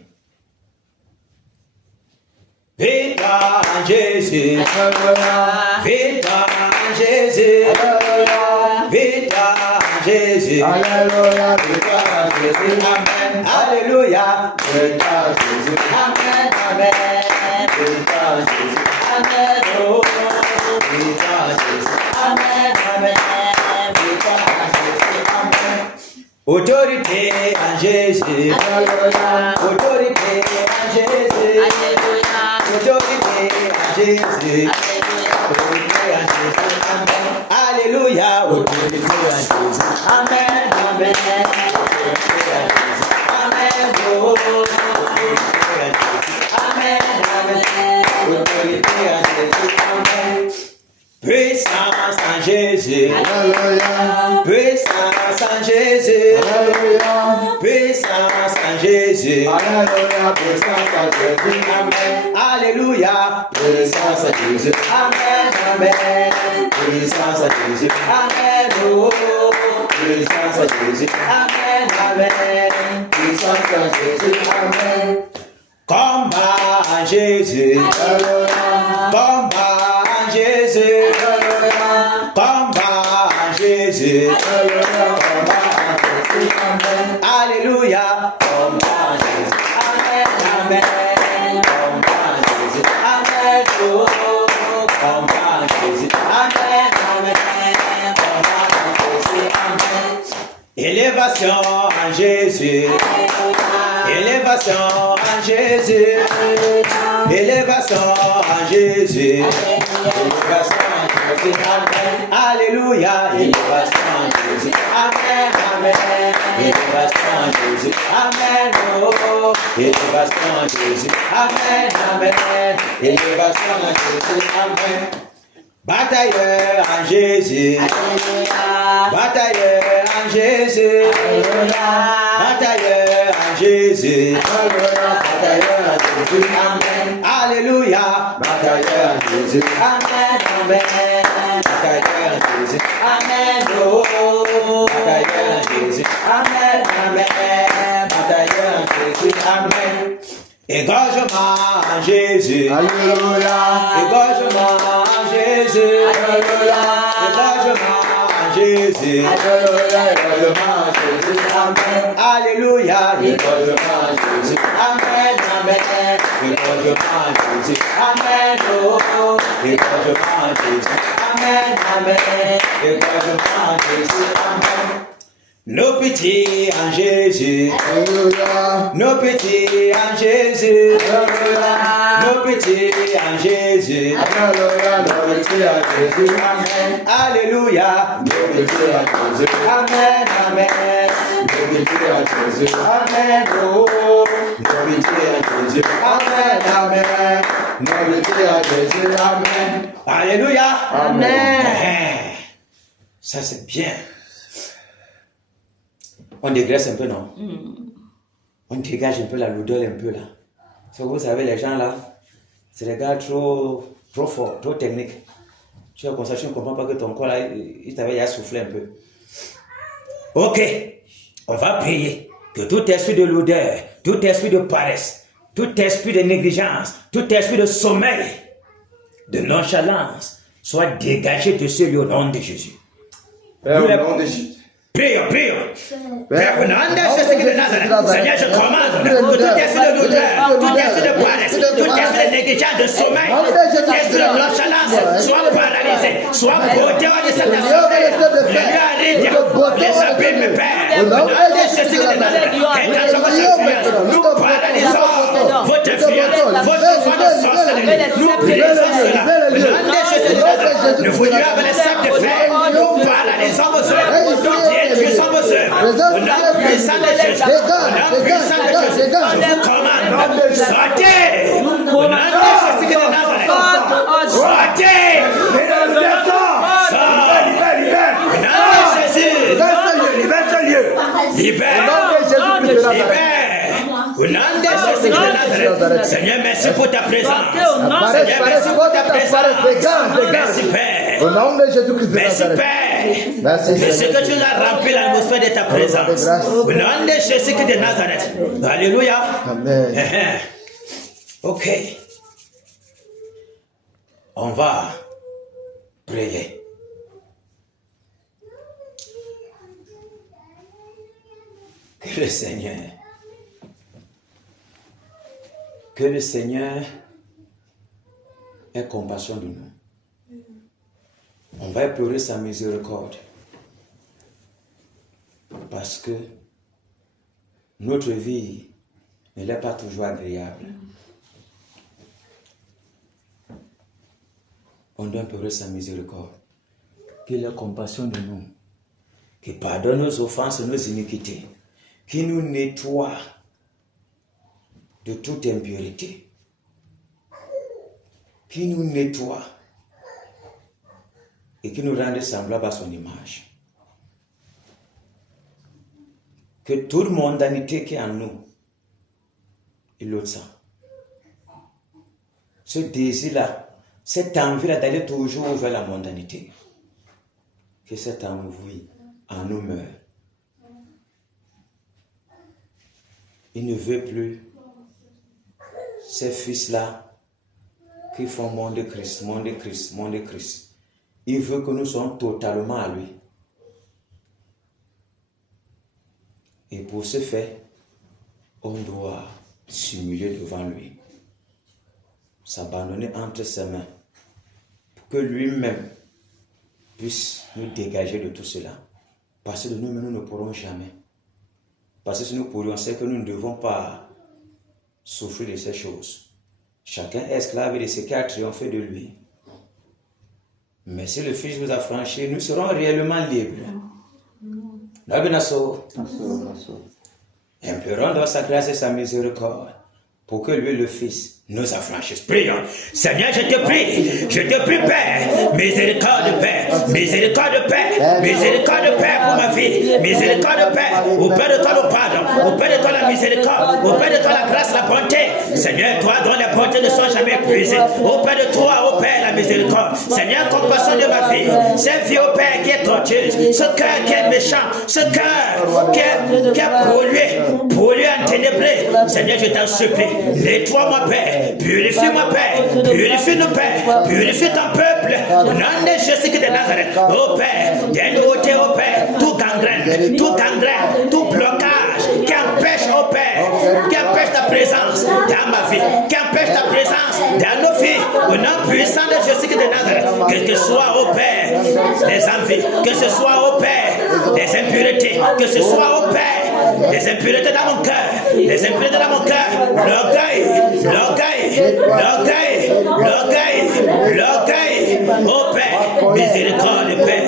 Victoire en Jésus. Victoire en Jésus. Victoire en Jésus. Alléluia. Victoire en Jésus. Amen. Alléluia. Victoire en Jésus. Amen. Amen. Victoire en Jésus. Amen. Oh. Victoire en Jésus. Amen. Amen. Victoire en Jésus. Amen. Autorité en Jésus. Alléluia. Autorité en Jésus. Autorité en Jésus. Autorité en Jésus. Amen. Alléluia. Autorité en Jésus. Amen. Amen. Autorité en Jésus. Amen. Oh. Autorité en Jésus. Amen. Amen. Autorité en Jésus. Amen. Puissance en Jésus. Alléluia. Puissance en Jésus. Alléluia. Puissance en Jésus. Alléluia. Puissance en Jésus. Amen. Alléluia. Puissance en Jésus. Amen. Amen. Puissance en Jésus. Amen. Oh. Puissance en Jésus. Amen. Amen. Puissance en Jésus. Amen. Combat en Jésus. Alléluia. Combat en Jésus. Combat en Jésus. Alléluia. Combat en Jésus. Amen. Alléluia. Combat en Jésus. Amen. Amen. Combat en Jésus. Amen. Oh. Combat en Jésus. Amen. Amen. Combat en Jésus. Amen. Élévation en Jésus. Élévation en Jésus. Élévation en Jésus. Élévation en Jésus. Amen. Alléluia. Élévation en Jésus. Amen. Amen. Élévation en Jésus. Amen. Oh. Élévation en Jésus. Amen. Amen. Élévation en Jésus. Amen. Batailleur en Jésus. Batailleur en Jésus. Batailleur en Jésus. Batailleur en Jésus. Amen. Alléluia. Batailleur en Jésus. Amen. Amen. Jésus. Amen. Oh, Jésus. Amen. Amen. Jésus. Amen. Égorgement Jésus. Alléluia. Égorgement Jésus. Alléluia. Égorgement Jésus. Alléluia. Égorgement Jésus. Amen. Alléluia. Égorgement Jésus. Amen. Amen. Égorgement Jésus. Amen. Oh, égorgement Jésus. Amen. Amen. Égorgement Jésus. Amen. Nos petits en Jésus. Alléluia. Nos petits en Jésus. Alléluia. Nos petits en Jésus. Alléluia. Nos petits en Jésus. Amen. Alléluia. Nos petits en Jésus. Amen. Amen. Nos petits en Jésus. Amen. Oh. Nos petits en Jésus. Amen. Amen. Nos petits en Jésus. Amen. Alléluia. Amen. Ça c'est bien. On dégraisse un peu, non? On dégage un peu la lourdeur, un peu là. Parce que vous savez, les gens là, c'est des gars trop forts, trop techniques. Tu es comme ça, tu ne comprends pas que ton corps là, il t'avait à souffler un peu. Ok, on va prier que tout esprit de lourdeur, tout esprit de paresse, tout esprit de négligence, tout esprit de sommeil, de nonchalance, soit dégagé de ce lieu au nom de Jésus. Père, au nom de Jésus. Prions. Père, au nom de Jésus de Nazareth, Seigneur, je commande tout esprit de douleur, tout esprit de paresse, tout esprit de négligence, de sommeil, tout esprit de nonchalance, soit paralysé, soit botté de cette assemblée. Le lieu arrête, les abîmes, Père, au nom de Jésus de Nazareth, étant votre influence, nous paralysons votre influence, votre foi de sorcellerie, nous brisons cela. Au nom de Jésus de Nazareth, nous vous lions avec les sacs de fer, nous paralysons vos œuvres, nous détruisons vos œuvres. Au nom puissant de Jésus, au nom puissant de Jésus, je vous commande, sortez! Au nom de Jésus de Nazareth, sortez! Libère! Au nom de Jésus! Libère! Au nom de Jésus de Nazareth, Seigneur, merci pour ta présence. Seigneur, merci pour ta présence. Merci, Père. Au nom de Jésus-Christ de Merci, Nazareth. Père. Merci, Merci que tu l'as rempli l'atmosphère de ta présence. Au nom de Jésus-Christ de Nazareth. Alléluia. Amen. Ok. On va prier. Que le Seigneur ait compassion de nous. On va implorer sa miséricorde. Parce que notre vie ne l'est pas toujours agréable. On doit implorer sa miséricorde. Qu'il ait compassion de nous. Qu'il pardonne nos offenses et nos iniquités. Qu'il nous nettoie de toute impureté. Qu'il nous nettoie et qui nous rende semblables à son image. Que toute mondanité qui est en nous, il le sent. Ce désir-là, cette envie-là d'aller toujours vers la mondanité, que cette envie en nous meure. Il ne veut plus ces fils-là qui font monde de Christ, monde de Christ, monde de Christ. Il veut que nous soyons totalement à lui. Et pour ce faire, on doit s'humilier devant lui. S'abandonner entre ses mains. Pour que lui-même puisse nous dégager de tout cela. Parce que de nous-mêmes, nous ne pourrons jamais. Parce que si nous pourrions, c'est que nous ne devons pas souffrir de ces choses. Chacun est esclave de ce qui a triomphé de lui. Mais si le Fils vous a franchi, nous serons réellement libres. Implorons dans sa grâce et sa miséricorde pour que lui, le Fils, nous affranchisse. Prions. Seigneur, je te prie, Père, miséricorde, Père, miséricorde, Père, miséricorde, Père, pour ma vie, miséricorde, Père, au Père de toi le pardon, au Père de toi la la miséricorde, auprès de toi la grâce, la bonté. Seigneur, toi dont les bontés ne sont jamais épuisées. Auprès de toi, ô Père, la miséricorde. Seigneur, compassion de ma vie. Cette vie, ô Père, qui est tortueuse. Ce cœur qui est méchant. Ce cœur qui est pollué, enténébré. Seigneur, je t'en supplie. Nettoie-moi, Père. Purifie-moi, Père. Purifie-nous, Père. Purifie ton peuple. Nom de Jésus de Nazareth. Ô Père, donne ôter, ô Père, tout gangrène, tout blocage qui empêche, ô Père, qui empêche ta présence dans ma vie, qui empêche ta présence dans nos vies. Au nom puissant de Jésus de Nazareth. Que ce soit, ô Père, les envies, que ce soit, ô Père, les impuretés, que ce soit, ô Père, les impuretés dans mon cœur, les impuretés dans mon cœur, l'orgueil, ô Père, miséricorde, Père,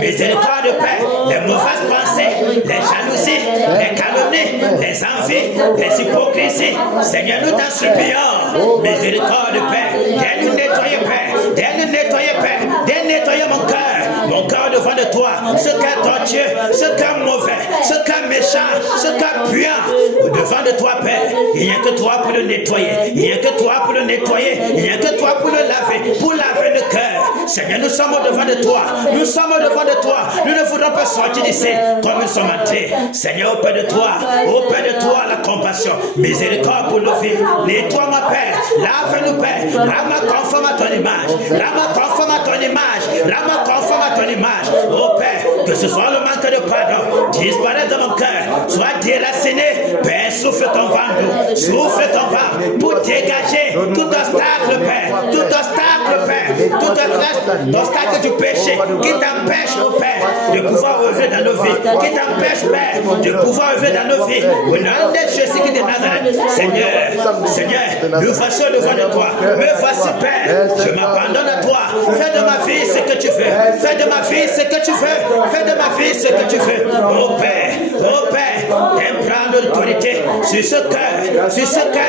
miséricorde, Père, les mauvaises pensées, les jalousies, les calomnies, les envies, les hypocrisies. Seigneur, nous t'en supplions, miséricorde, Père, viens nous nettoyer, Père, viens nettoyer mon cœur devant de toi, ce cœur tortueux, ce cœur mauvais, ce cœur méchant, ce cœur puant, devant de toi, Père. Il n'y a que toi pour le nettoyer, il n'y a que toi pour le nettoyer, il n'y a que toi pour le laver le cœur. Seigneur, nous sommes devant de toi, nous ne voudrons pas sortir d'ici comme nous sommes entrés. Seigneur, auprès de toi, la compassion, miséricorde pour nos vies. Nettoie-moi, Père, lave-nous, Père, rends-moi conforme à ton image, oh Père, que ce soit le manque de pardon, disparaisse de mon cœur, soit déraciné, Père, souffle ton vent, pour dégager tout obstacle, Père, tout obstacle du péché qui t'empêche, oh Père, de pouvoir œuvrer dans nos vies, qui t'empêche, Père, de pouvoir œuvrer dans nos vies. Au nom de Jésus de Nazareth, Seigneur, nous voici devant de toi, me voici, Père, je m'abandonne à toi, fais de ma vie ce que tu veux, oh Père, viens prendre l'autorité sur ce cœur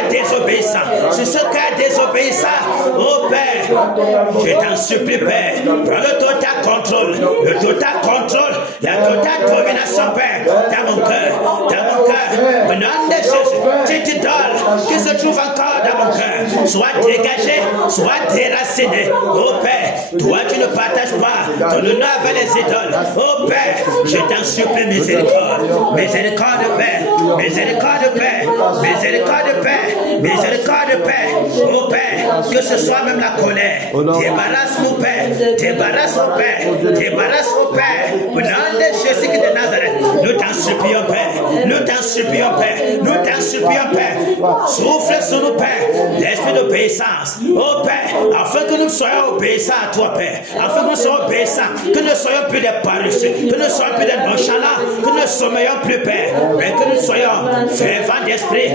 désobéissant, oh Père, je t'en supplie, Père, prends le total contrôle, la totale domination, Père, dans mon cœur, au nom de Jésus, cette idole qui se trouve encore dans mon cœur, soit dégagée, soit déracinée, oh Père, toi tu ne partages pas ton honneur avec les idoles, oh Père, je t'en supplie, miséricorde, Père, oh Père, que ce soit même la colère, débarrasse-nous, Père, au nom de Jésus de Nazareth, nous t'en supplions, Père, souffle sur nous, Père, l'esprit d'obéissance, oh Père, afin que nous soyons obéissants à toi, Père, afin que nous soyons obéissants, que nous ne soyons plus des paresseux, que nous ne soyons plus des nonchalants, que nous ne sommeillons plus, Père, mais que nous soyons fervents d'esprit,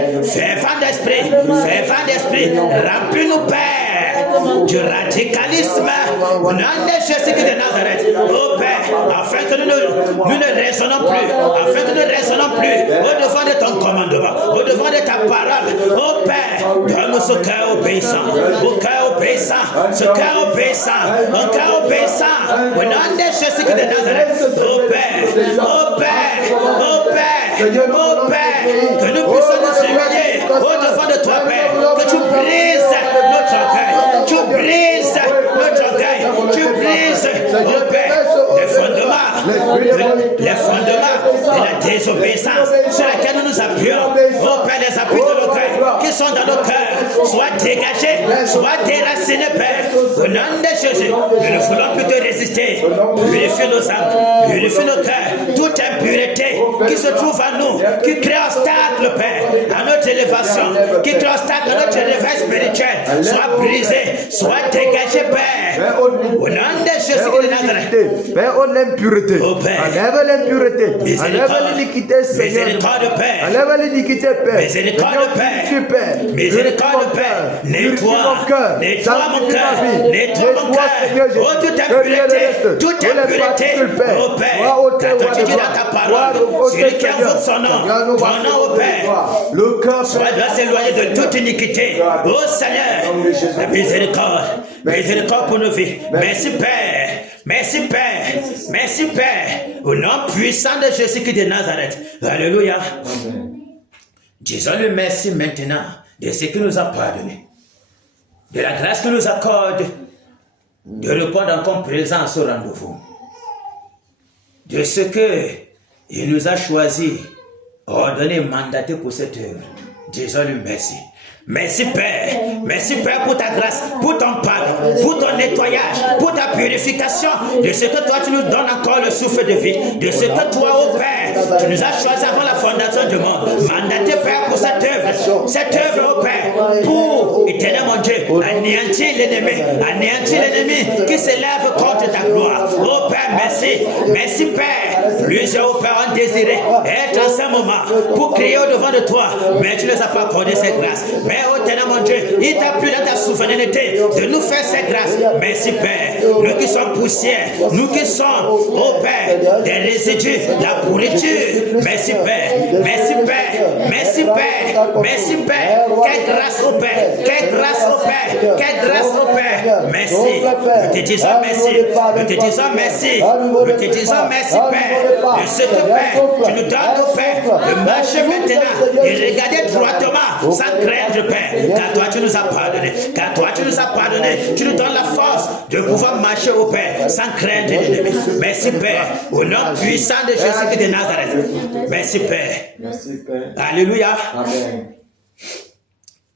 remplis-nous, Père, du radicalisme, au nom de Jésus de Nazareth, oh Père, afin que nous ne raisonnons plus, au-devant de ton commandement, au-devant de ta parole, oh Père, donne-nous ce cœur obéissant, au nom de Jésus de Nazareth, oh Père, que nous puissions nous humilier au-devant de toi, Père, que tu brises notre orgueil, oh Père, les fondements de la désobéissance sur lesquels nous appuyons, oh Père, les appuis de l'orgueil qui sont dans nos cœurs, soit dégagés, soit déracinés, Père, au nom de Jésus. Nous ne voulons plus te résister. Purifie nos âmes, purifie nos cœurs, toute impureté qui se trouve en nous, qui crée obstacle, Père, à notre élévation, qui crée obstacle à notre élévation spirituel, soit brisé, soit dégagé, Père, au nom de Jésus de Nazareth. Père, on l'impureté. Oh Père, enlève l'impureté, enlève l'iniquité, Seigneur. Miséricorde, Père. Enlève l'iniquité, Père. Miséricorde, Père. Miséricorde, Père. Nettoie mon cœur. Oh, toute impureté. Oh Père, quand tu dis dans ta parole, celui qui invoque son nom, oh Père, soit doit s'éloigner de toute iniquité. Oh Seigneur, la miséricorde pour nos vies. Merci, Père. Merci Père. Merci Père. Au nom puissant de Jésus-Christ de Nazareth. Alléluia. Disons-lui merci maintenant de ce qu'il nous a pardonné. De la grâce qu'il nous accorde de répondre encore présent à ce rendez-vous. De ce que il nous a choisi, ordonné, mandaté pour cette œuvre. Disons-lui merci. Merci Père. Merci Père pour ta grâce, pour ton pardon, pour ton nettoyage, pour ta purification. De ce que toi tu nous donnes encore le souffle de vie. De ce que toi, oh Père, tu nous as choisi avant la fondation du monde. Mandaté Père pour cette œuvre. Cette œuvre, oh Père, pour, éternel mon Dieu, anéantir l'ennemi qui s'élève contre ta gloire. Oh Père, merci. Merci Père. Plusieurs, oh Père, ont désiré être en ce moment pour crier au-devant de toi. Mais tu ne les as pas accordé cette grâce. Mais oh éternel mon Dieu, il t'a plu dans ta souveraineté de nous faire cette grâce. Merci Père. Nous qui sommes poussière, nous qui sommes, oh Père, des résidus, la pourriture. Merci Père. Merci Père. Merci Père. Merci Père. Quelle grâce au Père. Quelle grâce au Père. Quelle grâce au Père. Merci. Nous te disons merci. Nous te disons merci. Nous te disons merci Père. De ce que Père, tu nous donnes au Père de marcher maintenant et regarder droitement sans craindre Père. Car toi tu nous as pardonné. Car toi tu nous as pardonné. Tu nous donnes la force de pouvoir marcher au Père sans craindre l'ennemi. Merci Père. Au nom puissant de Jésus-Christ de Nazareth. Merci Père. Merci Père. Alléluia. Amen.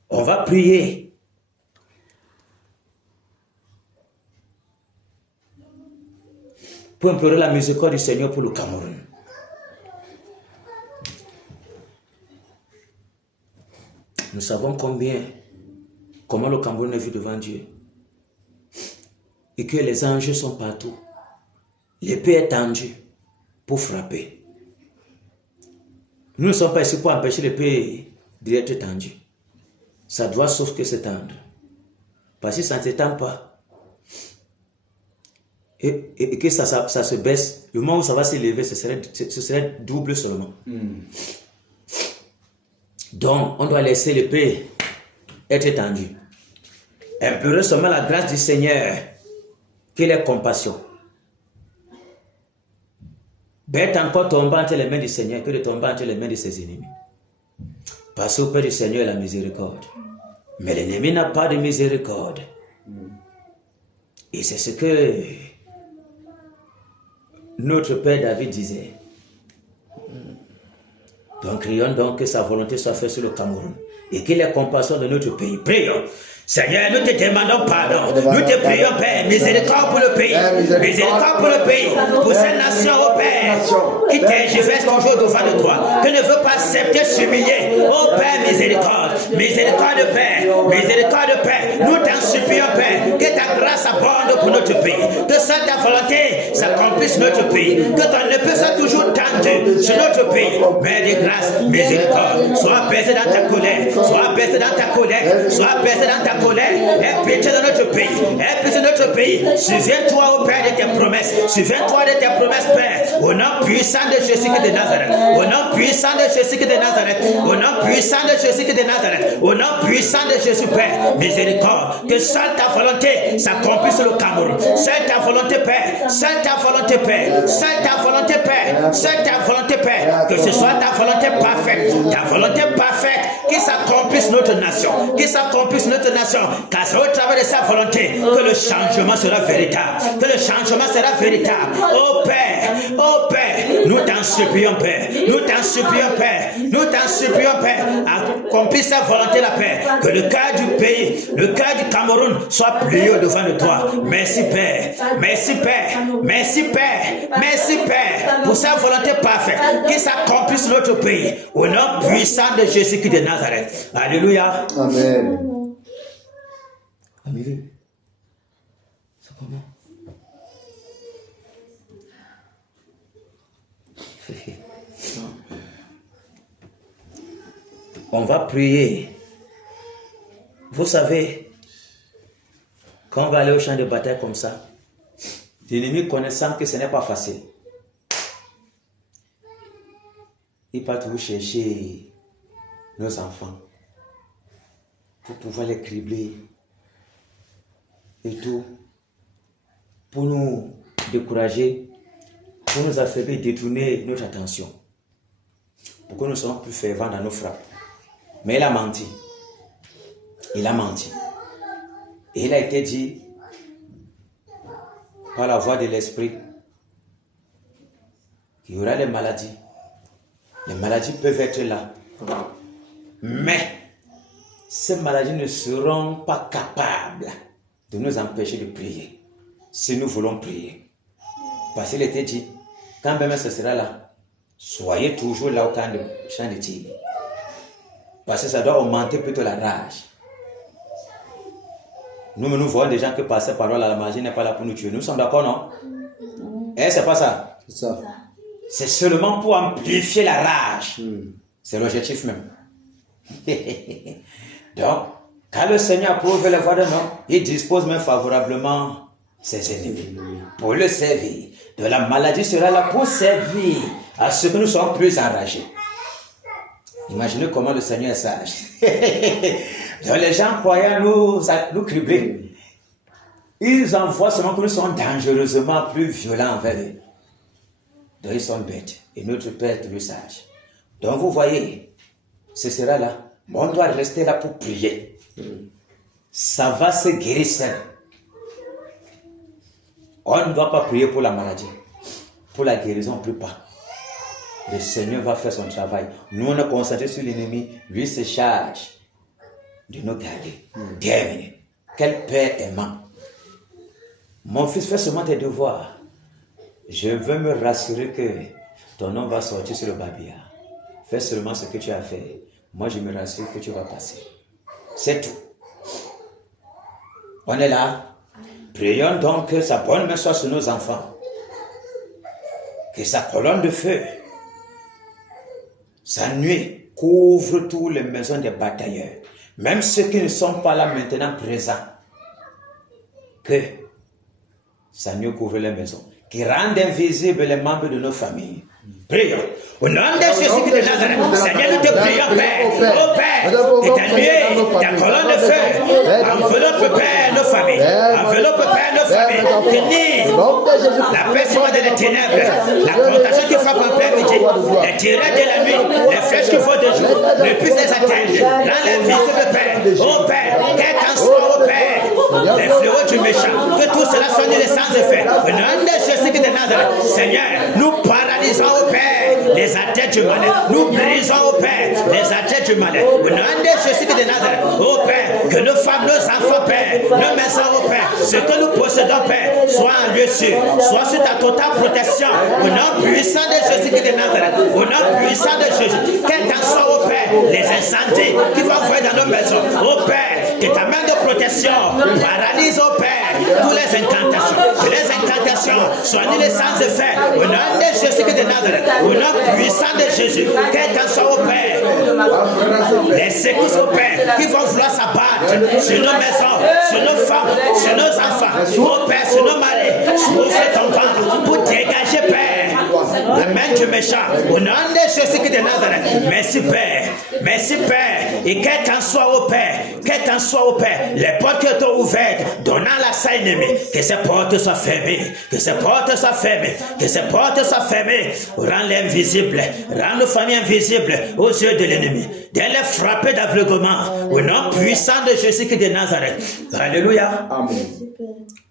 On va prier. Pour implorer la miséricorde du Seigneur pour le Cameroun. Nous savons comment le Cameroun est vu devant Dieu. Et que les anges sont partout. L'épée est tendue pour frapper. Nous ne sommes pas ici pour empêcher l'épée d'être tendue. Ça doit sauf que s'étendre. Parce que ça ne s'étend pas. Et que ça se baisse, le moment où ça va s'élever, ce serait double seulement. Donc, on doit laisser l'épée être tendue. Implorer seulement la grâce du Seigneur, qu'il ait compassion. Bête encore tomber entre les mains du Seigneur que de tomber entre les mains de ses ennemis. Parce qu'au Père du Seigneur, la miséricorde. Mais l'ennemi n'a pas de miséricorde. Et c'est ce que notre Père David disait. Donc, prions donc que sa volonté soit faite sur le Cameroun et qu'il ait compassion de notre pays. Prions. Seigneur, nous te demandons pardon. Nous te prions, Père, miséricorde pour le pays. Miséricorde pour le pays. Pour cette nation, oh Père, qui tergiverse toujours devant de toi, qui ne veut pas accepter, s'humilier. Oh Père, miséricorde. Miséricorde, Père. Miséricorde, Père. Nous t'en supplions, Père, que ta grâce abonde pour notre pays. Que ça, ta volonté s'accomplisse notre pays. Que ton épée soit toujours tendue sur notre pays. Mère de grâce, miséricorde. Sois apaisé dans ta colère. Sois apaisé dans ta colère. Sois apaisé dans ta colère. Aie pitié de notre pays. Aie pitié de notre pays. Souviens-toi, ô Père, de tes promesses. Souviens-toi de tes promesses, Père. Au nom puissant de Jésus-Christ de Nazareth. Au nom puissant de Jésus-Christ de Nazareth. Au nom puissant de Jésus-Christ de Nazareth. Au nom puissant de Jésus, Père. Miséricorde. Que seule ta volonté s'accomplisse sur le Cameroun. Seule ta volonté, Père. Seule ta volonté, Père. Seule ta volonté, Père. Seule ta volonté, Père. Que ce soit ta volonté parfaite. Ta volonté parfaite qui s'accomplisse notre nation. Qui s'accomplisse notre nation. Car c'est au travers de sa volonté que le changement sera véritable. Que le changement sera véritable. Oh Père, nous t'en supplions, Père. Nous t'en supplions, Père. Nous t'en supplions, Père. Accomplisse sa volonté, la paix. Que le cœur du pays, le cœur du Cameroun soit plié au-devant de toi. Merci, Père. Merci, Père. Merci, Père. Merci, Père. Pour sa volonté parfaite qui s'accomplisse notre pays. Au nom puissant de Jésus-Christ de Nazareth. Alléluia. Amen. Amen. C'est comment? On va prier. Vous savez, quand on va aller au champ de bataille comme ça, l'ennemi connaissant que ce n'est pas facile, il part toujours chercher nos enfants pour pouvoir les cribler et tout, pour nous décourager, pour nous affaiblir, détourner notre attention, pour que nous soyons plus fervents dans nos frappes. Mais il a menti. Il a menti. Et il a été dit par la voix de l'esprit qu'il y aura des maladies. Les maladies peuvent être là. Mais ces maladies ne seront pas capables de nous empêcher de prier. Si nous voulons prier. Parce qu'il était dit, quand même ce sera là, soyez toujours là au camp de tigre. Parce que ça doit augmenter plutôt la rage. Nous voyons des gens qui passent par là, la magie n'est pas là pour nous tuer. Nous sommes d'accord, non? Eh, c'est pas ça. C'est ça. C'est seulement pour amplifier la rage. C'est l'objectif même. Donc, quand le Seigneur approuve les voies de l'homme, il dispose même favorablement ses ennemis pour le servir. De la maladie sera là pour servir à ceux que nous sommes plus enragés. Imaginez comment le Seigneur est sage. Donc les gens croyant nous cribler, ils envoient seulement que nous sommes dangereusement plus violents envers eux. Donc ils sont bêtes. Et notre Père est plus sage. Donc vous voyez, ce sera là. On doit rester là pour prier. Ça va se guérir seul. On ne doit pas prier pour la maladie. Pour la guérison, on ne prie pas. Le Seigneur va faire son travail. Nous, on est concentré sur l'ennemi. Lui se charge de nous garder. Terminé. Quel père aimant. Mon fils, fais seulement tes devoirs. Je veux me rassurer que ton nom va sortir sur le babillard. Fais seulement ce que tu as fait. Moi, je me rassure que tu vas passer. C'est tout. On est là. Prions donc que sa bonne main soit sur nos enfants. Que sa colonne de feu, sa nuée, couvre toutes les maisons des batailleurs. Même ceux qui ne sont pas là maintenant présents. Que sa nuée couvre les maisons. Qui rende invisibles les membres de nos familles. Prions. Au nom de Jésus de Nazareth, Seigneur, nous te prions, Père. Oh Père, que ta nuée, ta colonne de feu, enveloppe, Père, nos familles. Enveloppe, Père, nos familles. Que ni l'apaisement de les ténèbres, la contagion qui frappe en plein midi, les tirades de la nuit, les flèches qui volent de jour, ne puissent les atteindre. L'enlève visible, Père. Oh Père, quel qu'en soit, oh Père, les fléaux du méchant, que tout cela soit nul et sans effet. Au nom de Jésus de Nazareth, Seigneur, nous paralysons, oh Père, les attaques du mal. Nous brisons, oh Père, les attaques du mal. Au nom de Jésus de Nazareth, oh Père, que nos femmes, nos enfants, Père, nos maisons, oh Père, ce que nous possédons, Père, soit en lieu sûr, soit sous ta totale protection. Au nom puissant de Jésus de Nazareth, au nom puissant de Jésus, quel qu'en soit, oh Père, les incendies qui vont voir dans nos maisons, oh Père, que ta main de protection paralyse, oh Père, toutes les incantations, que les incantations soient nulles sans effet. Au nom de Jésus de Nazareth, au nom puissant de Jésus, quel qu'en soit, au Père, les secousses, au Père, qui vont vouloir s'abattre sur nos maisons, sur nos femmes, sur nos enfants, au Père, sur nos maris, ouvre ton ventre pour dégager, Père, la main du méchant. Au nom de Jésus de Nazareth, merci, Père, merci, Père, et quel qu'en soit, au Père, quel qu'en soit, au Père, les portes qui sont ouvertes, donnant la sa ennemie, que ces portes soient fermées, que ces portes soient fermées, que ces portes soient fermées, rends-les invisibles, rends nos familles invisibles aux yeux de l'ennemi, les frapper d'aveuglement, au nom puissant de Jésus de Nazareth. Alléluia. Amen.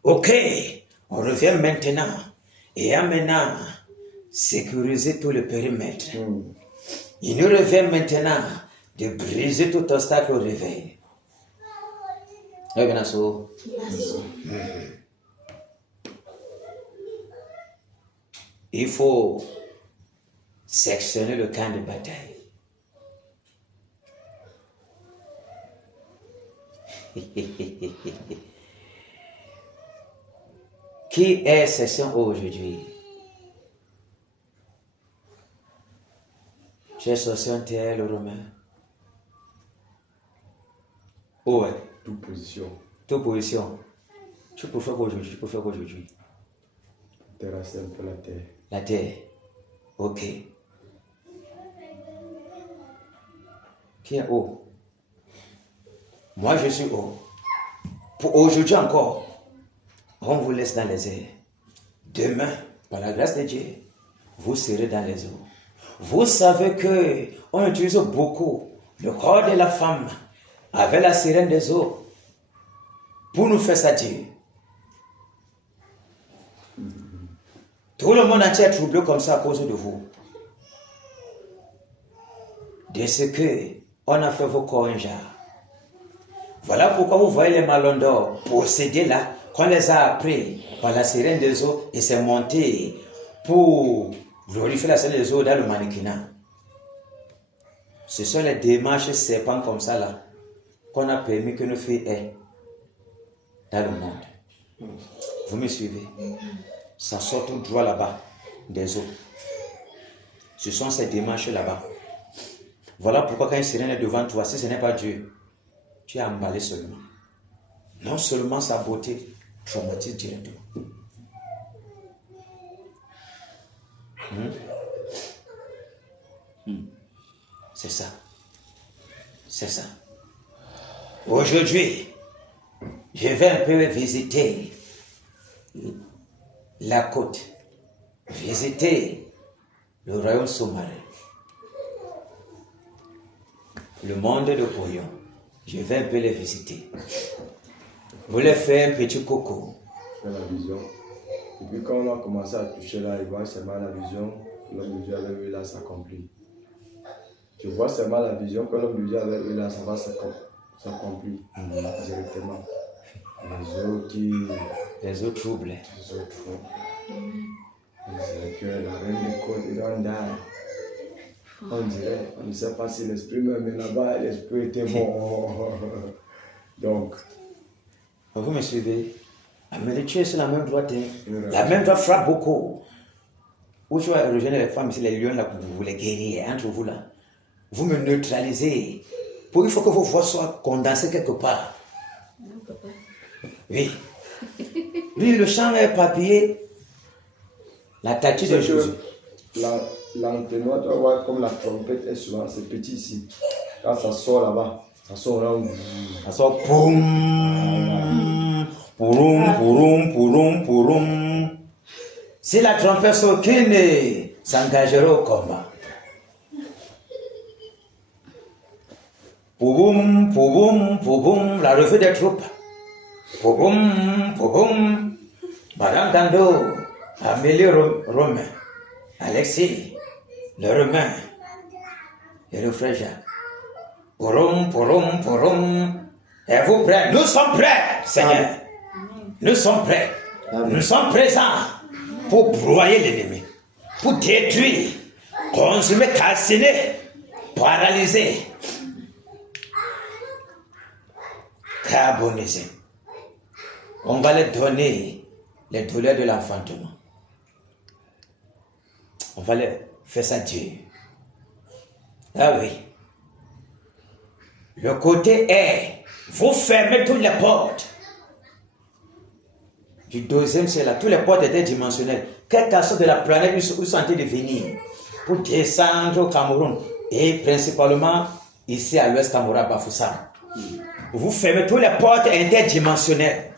Ok, on revient maintenant, et maintenant, sécuriser tout le périmètre. Il nous revient maintenant de briser tout obstacle au réveil. Il faut sectionner le camp de bataille. Qui est section aujourd'hui? Tu es section TL Romain? Oh ouais. Toute position. Toute position. Tu peux faire quoi aujourd'hui? Tu peux faire quoi aujourd'hui? Terrasser un peu la terre. La terre. Ok. Qui est haut? Moi, je suis haut. Pour aujourd'hui encore, on vous laisse dans les airs. Demain, par la grâce de Dieu, vous serez dans les eaux. Vous savez que on utilise beaucoup le corps de la femme avec la sirène des eaux pour nous faire sortir. Tout le monde entier est troublé comme ça à cause de vous. De ce que on a fait vos corps un genre. Voilà pourquoi vous voyez les malons d'or possédés là, qu'on les a appris par la sirène des eaux et c'est monté pour glorifier la sirène des eaux dans le mannequinat. Ce sont les démarches serpents comme ça là qu'on a permis que nos filles aient dans le monde. Vous me suivez? Ça sort tout droit là-bas des eaux. Ce sont ces démarches là-bas. Voilà pourquoi quand une sirène est devant toi, si ce n'est pas Dieu, tu es emballé seulement. Non seulement sa beauté traumatise directement. C'est ça. C'est ça. Aujourd'hui, je vais un peu visiter la côte, visiter le royaume sous-marin, le monde de Porion. Je vais un peu les visiter. Vous les faites un petit coco. C'est la vision. Et puis quand on a commencé à toucher là, il voit seulement la vision, l'homme de Dieu avec eux là s'accomplit. Tu vois seulement la vision que l'homme de Dieu avec eux là, ça va s'accomplir directement. Les eaux troubles. Les eaux troubles. C'est que la reine des côtes est dans l'air. On dirait, on ne sait pas si l'esprit même est là-bas, l'esprit était bon. Donc. Vous me suivez? Mais tu es sur la même droite. La même droite frappe beaucoup. Où tu vas rejoindre les femmes ici, les lions là, que vous voulez guérir entre vous là. Vous me neutralisez. Il faut que vos voix soient condensées quelque part. Oui. Lui, le chant est papillé. La tâche de Jésus. L'entonnoir, tu vas voir comme la trompette est souvent, c'est petit ici. Quand ça sort là-bas, ça sort là. Ça sort poum, pouroum, pouroum, pouroum, pouroum. Si la trompette sort, qui ne s'engagera au combat? Pouboum, pouboum, pouboum, la revue des troupes. Pouboum, pouboum, Madame Dando, Amélie Romain, Alexis, le Romain, et le frère Jacques. Pouroum, pouroum, pouroum. Êtes-vous prêts? Nous sommes prêts, Seigneur. Nous sommes prêts. Nous sommes présents pour broyer l'ennemi, pour détruire, consumer, calciner, paralyser, carboniser. On va leur donner les douleurs de l'enfantement. On va leur faire ça Dieu. Ah oui. Le côté est, vous fermez toutes les portes. Du deuxième ciel là, toutes les portes étaient dimensionnelles. Quelle que soit de la planète où ils sont en train de venir pour descendre au Cameroun et principalement ici à l'ouest Cameroun, à Bafoussam. Vous fermez toutes les portes interdimensionnelles.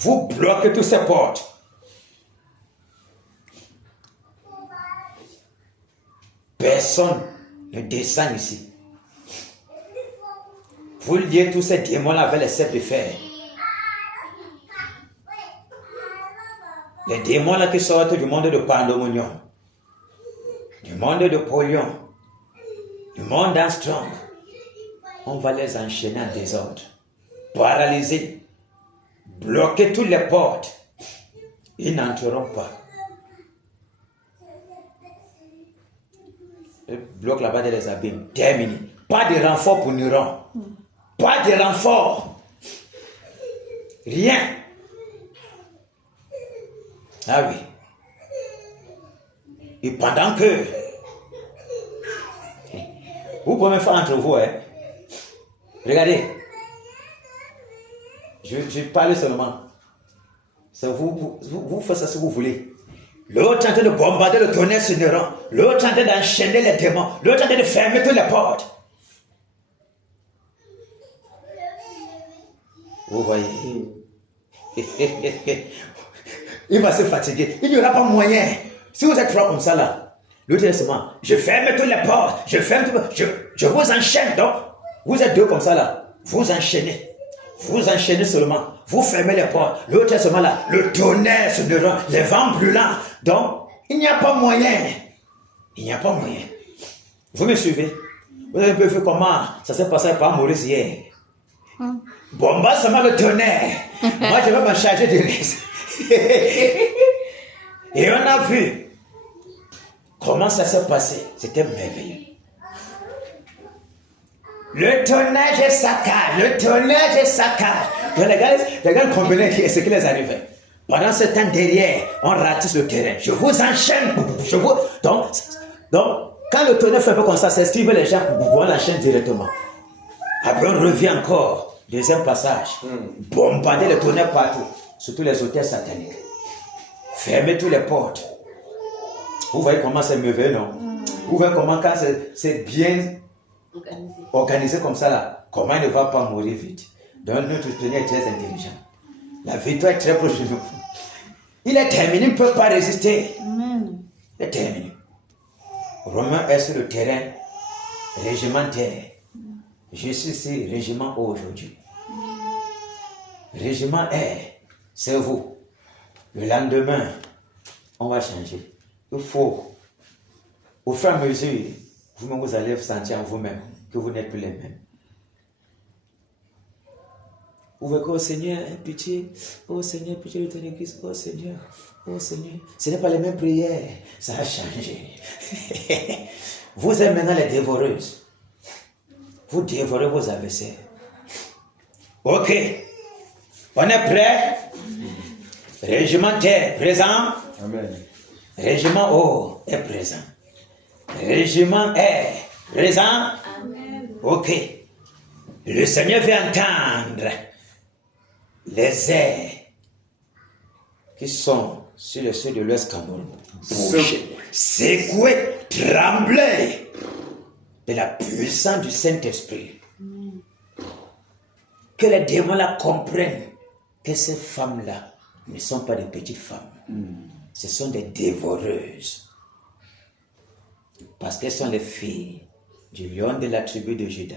Vous bloquez toutes ces portes. Personne ne descend ici. Vous liez tous ces démons-là avec les ceps de fer. Les démons-là qui sortent du monde de Pandemonium, du monde de Polion, du monde d'Armstrong, on va les enchaîner en désordre, paralyser, bloquer toutes les portes. Ils n'entreront pas. Le bloc là-bas de les abîmes, terminé. Pas de renfort pour Nuron. Pas de renfort. Rien. Ah oui. Et pendant que vous pouvez me faire entre vous, hein. Regardez. Je parle seulement. Vous faites ça si vous voulez. L'autre est en train de bombarder le tonnerre sur Néron. L'autre est en train d'enchaîner les démons. L'autre est en train de fermer toutes les portes. Vous voyez. il va se fatiguer. Il n'y aura pas moyen. Si vous êtes trois comme ça là, l'autre est seulement, je ferme toutes les portes, je vous enchaîne. Donc, vous êtes deux comme ça là, vous enchaînez. Vous enchaînez seulement, vous fermez les portes. L'autre est seulement là, le tonnerre se déroule, les vents brûlants. Donc, il n'y a pas moyen. Il n'y a pas moyen. Vous me suivez? Vous avez un peu vu comment ça s'est passé par Maurice hier. Bon, bah, seulement le tonnerre. Moi, je vais me charger de reste. Et on a vu comment ça s'est passé. C'était merveilleux. Le tonnage saccage, le tonnage saccage. Donc les gars comprenaient ce qui les arrivait. Pendant ce temps derrière, on ratisse le terrain. Je vous enchaîne. Donc, quand le tonnerre fait un peu comme ça, c'est suivre les gens, on l'enchaîne directement. Après, on revient encore. Deuxième passage. Bombarder le tonnerre partout. Surtout les hôtels sataniques. Fermez toutes les portes. Vous voyez comment c'est merveilleux, non? Vous voyez comment quand c'est bien organisé comme ça là, comment il ne va pas mourir vite. Donc notre tonnerre est très intelligent. La victoire est très proche de nous. Il est terminé, il ne peut pas résister. Il est terminé. Romain est sur le terrain régimentaire. Je suis ici, régiment O aujourd'hui. Régiment R, c'est vous. Le lendemain, on va changer. Il faut, au fur et à mesure, vous-même vous allez sentir en vous-même que vous n'êtes plus les mêmes. Vous voyez qu'au Seigneur, pitié, oh Seigneur, pitié de ton église, oh Seigneur, oh Seigneur. Ce n'est pas les mêmes prières, ça a changé. Vous êtes maintenant les dévoreuses. Vous dévorez vos adversaires. Ok, on est prêt? Régimentaire présent. Amen. Régiment O est présent. Régiment R présent. Amen. Ok. Le Seigneur veut entendre les airs qui sont sur le sol de l'Ouest Cameroun bouger, secouer, trembler de la puissance du Saint-Esprit. Que les démons là comprennent que ces femmes-là ne sont pas des petites femmes. Ce sont des dévoreuses. Parce qu'elles sont les filles du lion de la tribu de Juda.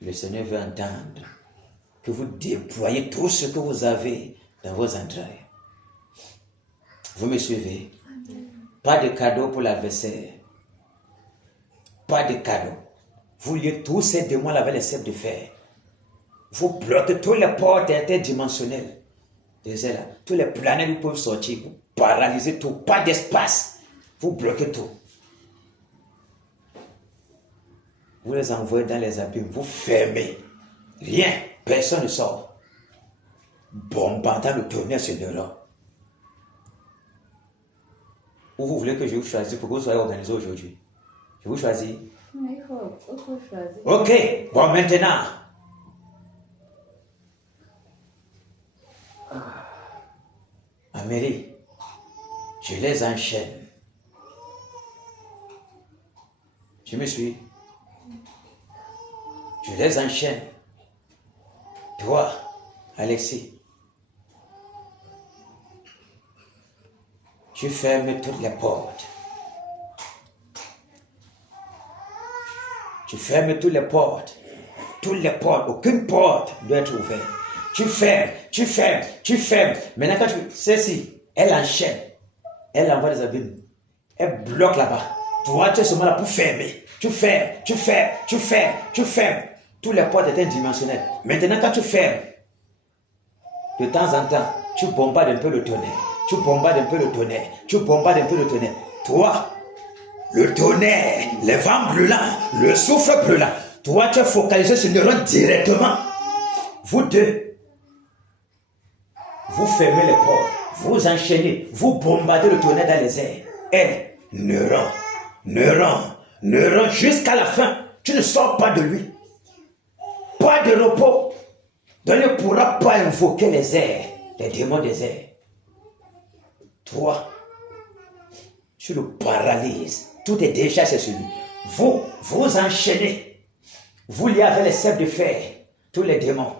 Le Seigneur veut entendre que vous déployez tout ce que vous avez dans vos entrailles. Vous me suivez? Pas de cadeau pour l'adversaire. Pas de cadeau. Vous liez tous ces démons avec les cèpes de fer. Vous bloquez toutes les portes interdimensionnelles. Là, tous les planètes vous peuvent sortir. Vous paralysez tout. Pas d'espace. Vous bloquez tout. Vous les envoyez dans les abîmes. Vous fermez. Rien. Personne ne sort. Bombardant le tonnerre sur l'Europe. Où vous voulez que je vous choisisse pour que vous soyez organisé aujourd'hui? Je vous choisis. Il faut choisir. Ok. Bon, maintenant. Amélie, je les enchaîne. Tu me suis? Je les enchaîne. Toi, Alexis, tu fermes toutes les portes. Tu fermes toutes les portes. Toutes les portes. Aucune porte doit être ouverte. Tu fermes, tu fermes, tu fermes. Maintenant, quand celle-ci, elle enchaîne. Elle envoie des abîmes. Elle bloque là-bas. Toi, tu es seulement là pour fermer. Tu fermes, tu fermes, tu fermes, tu fermes. Toutes les portes étaient dimensionnelles. Maintenant, quand tu fermes, de temps en temps, tu bombardes un peu le tonnerre. Tu bombardes un peu le tonnerre. Tu bombardes un peu le tonnerre. Toi, le tonnerre, les vents brûlants, le souffle brûlant. Toi, tu es focalisé sur le neuron directement. Vous deux, vous fermez les portes. Vous enchaînez. Vous bombardez le tonnerre dans les airs. Et neuron, jusqu'à la fin. Tu ne sors pas de lui. Pas de repos. Donc il ne pourra pas invoquer les airs, les démons des airs. Toi, tu le paralyses. Tout est déjà chez celui. Vous enchaînez. Vous liez avec les cèpes de fer tous les démons.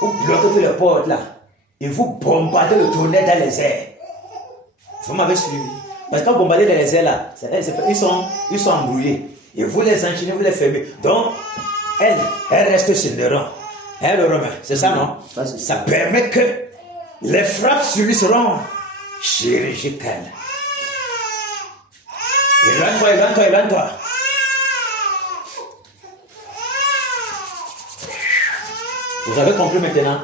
Vous bloquez toutes les portes là. Et vous bombardez le tonnerre dans les airs. Vous m'avez suivi. Parce que quand vous bombardez dans les airs là, ils sont embrouillés. Et vous les enchaînez, vous les fermez. Donc, elle reste sur le rang. Elle le remet. C'est ça, non? Ça permet que les frappes sur lui seront chirurgicales. Éloigne-toi. Vous avez compris maintenant?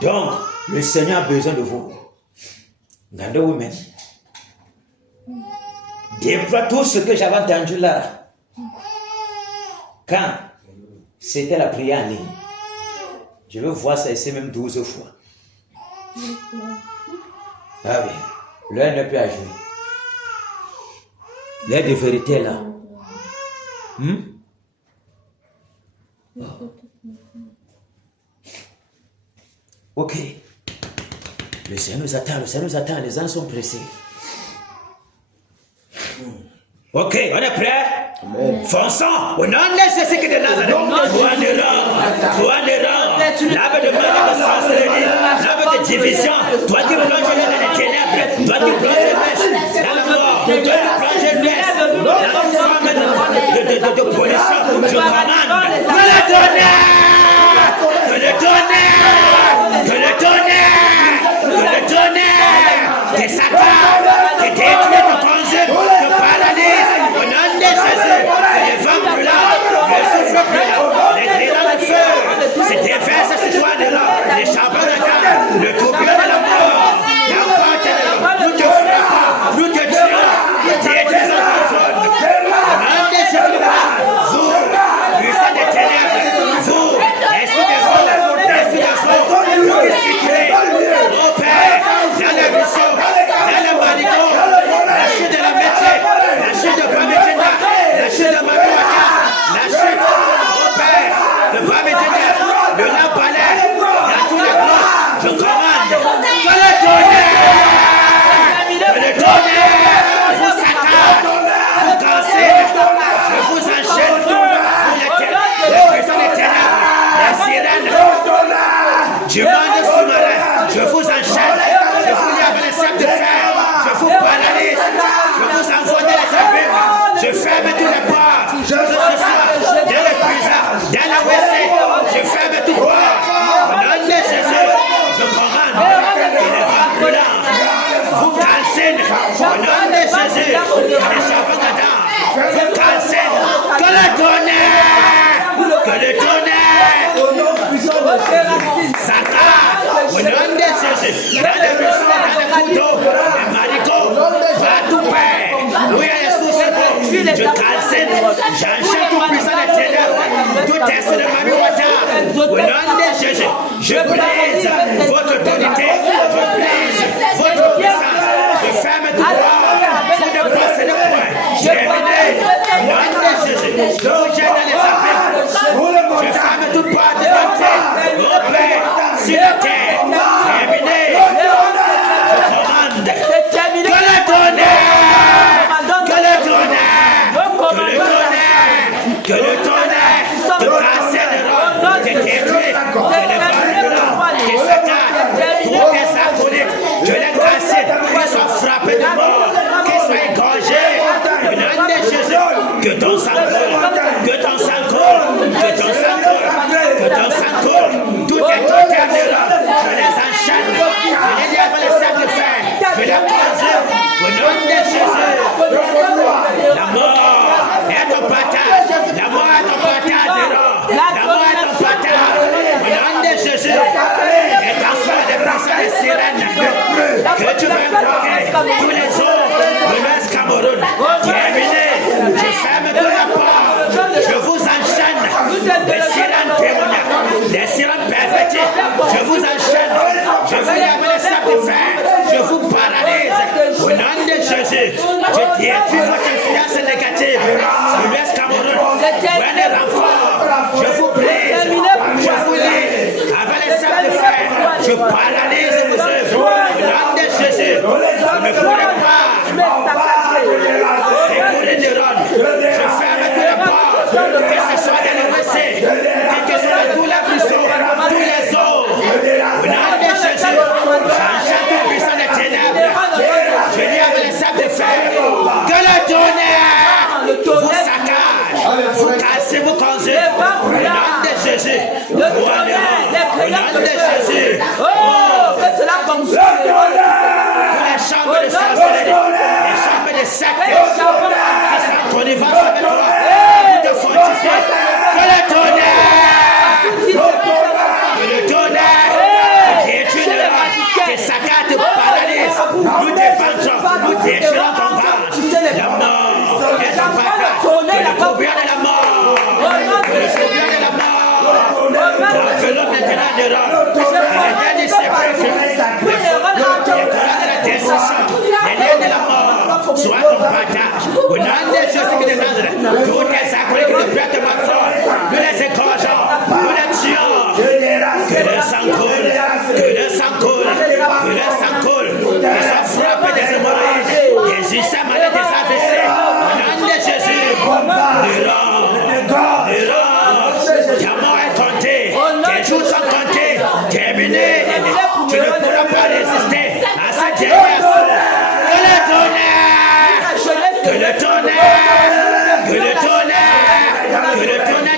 Donc, le Seigneur a besoin de vous. Gardez vous-même. Déploie tout ce que j'avais entendu là. Quand c'était la prière en ligne. Je veux voir ça ici même 12 fois. Ah oui, l'heure n'est plus à jouer. L'heure de vérité est là. Oh. Ok. Le Seigneur nous attend, les gens sont pressés. Ok, on est prêt? Amen. Fonçons au nom de Jésus qui est de Nazareth. Toi de l'âme de mal, de sorcellerie, l'âme de division. Toi qui plonges dans les ténèbres, toi qui plonges dans la mort, toi qui plonges dans la forme de pollution. Je commande que le tonnerre, tes saccades, tes détruits, te consume, te paralyse. Au nom de Jésus, les vents brûlants, le souffle brûlant, les grillons de feu, se déversent sur toi de l'or, les charbons de terre, le tourbillon de la mort, la porte de l'or, nous te frappons, nous te tuons, nous détruisons ton trône. Au nom de Jésus, vous, puissant des ténèbres, vous, esprit des eaux, vous qui circulez, au Père, dans la mission, dans le manicot, la chute de la métier, la chute de Bamétina, la chute de Mamouaka, la chute au Père de Bamétina, de la palais, dans tous les grottes, je commande que le tonnerre vous s'attaque, vous cancelle, je vous enchaîne, les puissants des ténèbres, les sirènes, du monde sous-marin, je vous enchaîne, je vous lie avec les sacs de fer, je vous paralyse, je vous envoie dans les abîmes, je ferme tous les ports, que ce soit dans les prisons, dans la WC, je ferme tout port. Au nom de Jésus, je commande que les vents brûlants vous cancellent. Au nom de Jésus, les charbons d'Adam vous cancellent. Que le tonnerre, Satan, au nom de Jésus, dans les buissons, dans les couteaux, les marigots, partout, Père, où il y a les sources d'eau, je cancelle, j'enchaîne tout puissant des ténèbres, tout test de Mamouata, au nom de Jésus, je brise votre autorité, je brise votre puissance, je ferme tout droit, vous ne passez le point, terminé, au nom de Jésus, je vous jette dans les abîmes, je ferme toute porte d'entrée, au Père, sur la terre, terminé, je commande, que le tonnerre te casse le rôle, te détruit, que le vent brûlant, que Satan, tous tes acolytes, je les casse, qu'ils soient frappés de mort, qu'ils soient égorgés, au nom de Jésus, que ton sang coule, tout est éternel, je les enchaîne, je les lie avec les sacs de fer, je les consume, au nom de Jésus, la mort est ton partage, la mort est ton partage, la mort est ton partage, au nom de Jésus, et dans soi des puissants des sirènes, que tu vas invoquer tous les jours, l'Ouest Cameroun, terminé, je ferme tous les ports, je vous enchaîne, des sirènes démoniaques, des sirènes perverties, je vous enchaîne, je vous lie avec les sacs de fer, je vous paralyse, au nom de Jésus, je détruis votre influence négative, l'Ouest Cameroun, prenez renfort, je vous brise, je vous lie avec les sacs de fer, je paralyse vos œuvres, au nom de Jésus, vous ne pourrez pas sécuriser de Rome, je ferme tous les ports, que ce soit dans le WC, que ce soit dans tous les ruisseaux, tous les eaux, Jésus. Au nom de Jésus. Oh, que cela consume. Les chambres de sorcellerie, les chambres de secte, qui sont en connivence avec toi, qui te fortifient. Que le tonnerre, détruis-le, tes saccades te paralysent. Nous défendons, nous déchirons ton ventre. La mort est ton papa. Que le courbier de la mort, que le courbier de la mort, que l'homme maintenant de l'homme, arrêtez de séparer. Les liens de la mort soient ton partage. Au nom de Jésus de Nazareth, tous les sacrés qui te prêtent ma foi, nous les écorgeons, nous les tuons. Que le sang coule, que le sang coule, que le sang coule. Qu'ils soient frappés des hémorroïdes, des ulcères malades, des AVC. Au nom de Jésus, ta mort est comptée, tes jours sont comptés, terminés. Tu ne pourras pas résister à cette dernière fois. Que le tonnerre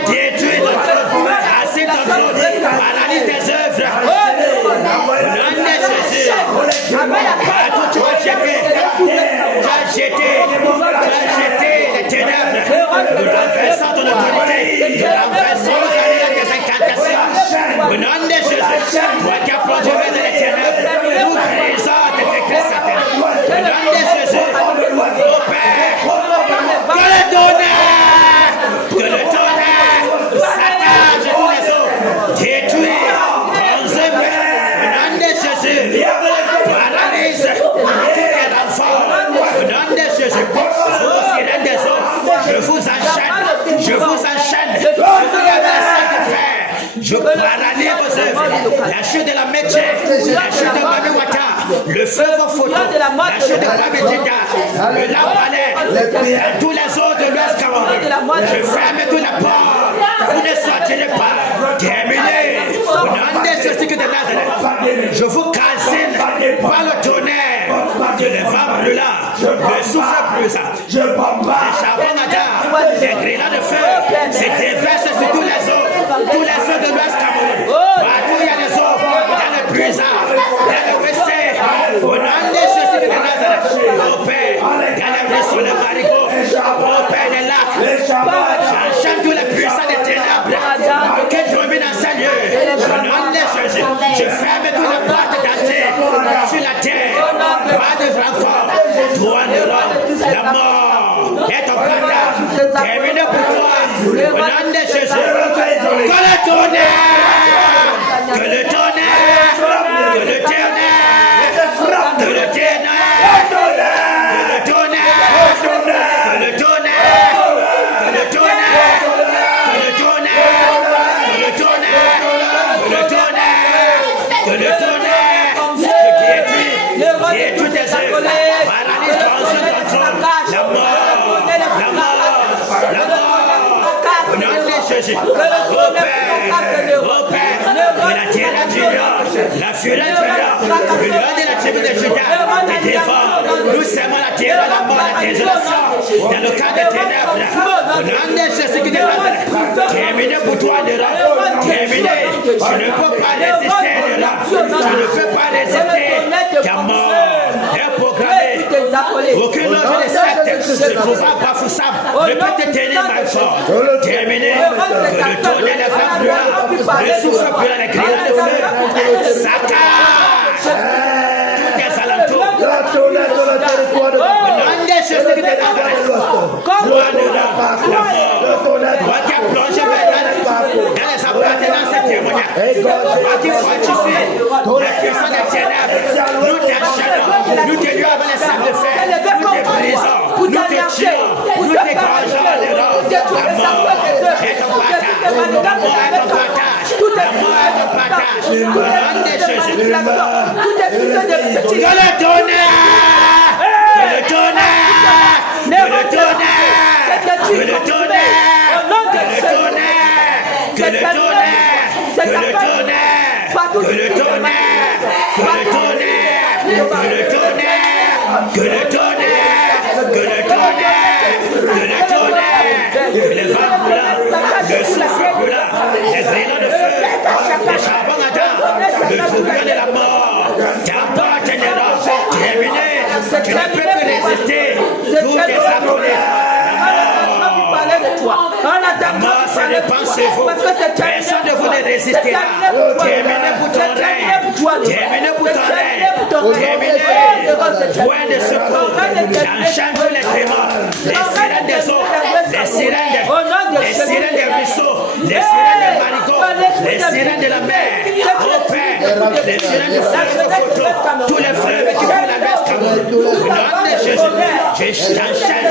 détruit ton trône, assez ton trône, paralyse tes œuvres. Au nom de Jésus, partout tu vas jeter, les ténèbres. Nous renversons ton autorité, nous renversons nos alliés des incantations. Au nom de Jésus, toi qui as plongé dans les ténèbres, nous brisons tes décrets sataniques. Au nom de Jésus, au Père, que le tonnerre saccage tous les autres, détruit, consume. Au nom de Jésus, paralyse tous les enfants. Au nom de Jésus, vous sirènes des eaux, je vous enchaîne, je vous enchaîne. Je vous lève la sainte de fer. Je paralyse vos œuvres, la chute de la métier, la chute de Mami Wata, le feu vos photos, la chute de Mami Tita, le lampalais, tous les autres de l'Ouest Cameroun. Je ferme toutes les portes, vous ne sortirez pas. Terminé, au nom de Jésus de Nazareth, je vous calcine par le tonnerre de le vent brûlant, le souffle brûlant, les charbons d'Adam, les grillades de feu, c'est déverse sur tous les eaux de l'Ouest Cameroun. Partout il y a les eaux, il y a le puissant, il y a le WC. Au nom de Jésus de Nazareth, au Père, il y a les rues sur le marigot, au Père des lacs. J'enchaîne tous les puissants des ténèbres qui dominent dans ce lieu. Au nom de Jésus, je ferme toutes les portes d'entrée sur la terre. Pas de renfort, toi de l'homme, la mort est ton partage. Terminé pour toi. Au nom de Jésus, que le tonnerre, que le tonnerre, que le tonnerre, que le tonnerre, que le tonnerre, que le tonnerre, que le tonnerre, que le tonnerre, que le tonnerre, que le tonnerre, détruis tes œuvres, paralyse ton trône, la mort, au nom de Jésus, au Père, de la terre d'Union, la fureur du lion, le lion de la tribu de Juda, te défend. Nous semons la terre, la mort, la désolation, dans le camp des ténèbres. Au nom de Jésus qui te Nazareth, terminé pour toi de l'homme, terminé. Je ne peux pas résister de l'homme, je ne peux pas résister. Ta mort est programmée. Aucune loge de secte se trouvera pas foussable, ne peut te tenir mal fort. Terminé, que le tonnerre des femmes brûlantes, le souffle brûlant, les grillades de feu, saccage tous tes alentours. Au nom de Jésus de Nazareth, toi de l'homme, la mort, toi qui as plongé dans les appartenances de témoignages, toi qui fortifies la puissance des ténèbres, nous t'enchaînons, nous te lions avec les sacs de fer, nous te brisons, nous te tuons, nous t'égorgeons de l'homme. La mort est ton partage, la mort est ton partage, la mort est ton partage. Au nom de Jésus, que le tonnerre, que le tonnerre, que le tonnerre, que le tonnerre, que le tonnerre, que le tonnerre, que le tonnerre, que le tonnerre, que le tonnerre, que le tonnerre, que le tonnerre, que le tonnerre, que le tonnerre, que le vent brûlant, le souffle brûlant, les dépensez-vous. Personne de vous ne résistera. Terminez pour ton règne. Terminez pour ton règne. Terminez. Point de secours. J'enchaîne les démons. Les sirènes des eaux. Les sirènes des ruisseaux. Les sirènes des marigots. Les sirènes de la mer. Oh Père. Les sirènes du fleuve de Photo. Tous les fleuves qui font la mer Cameroun. Au nom de Jésus. J'enchaîne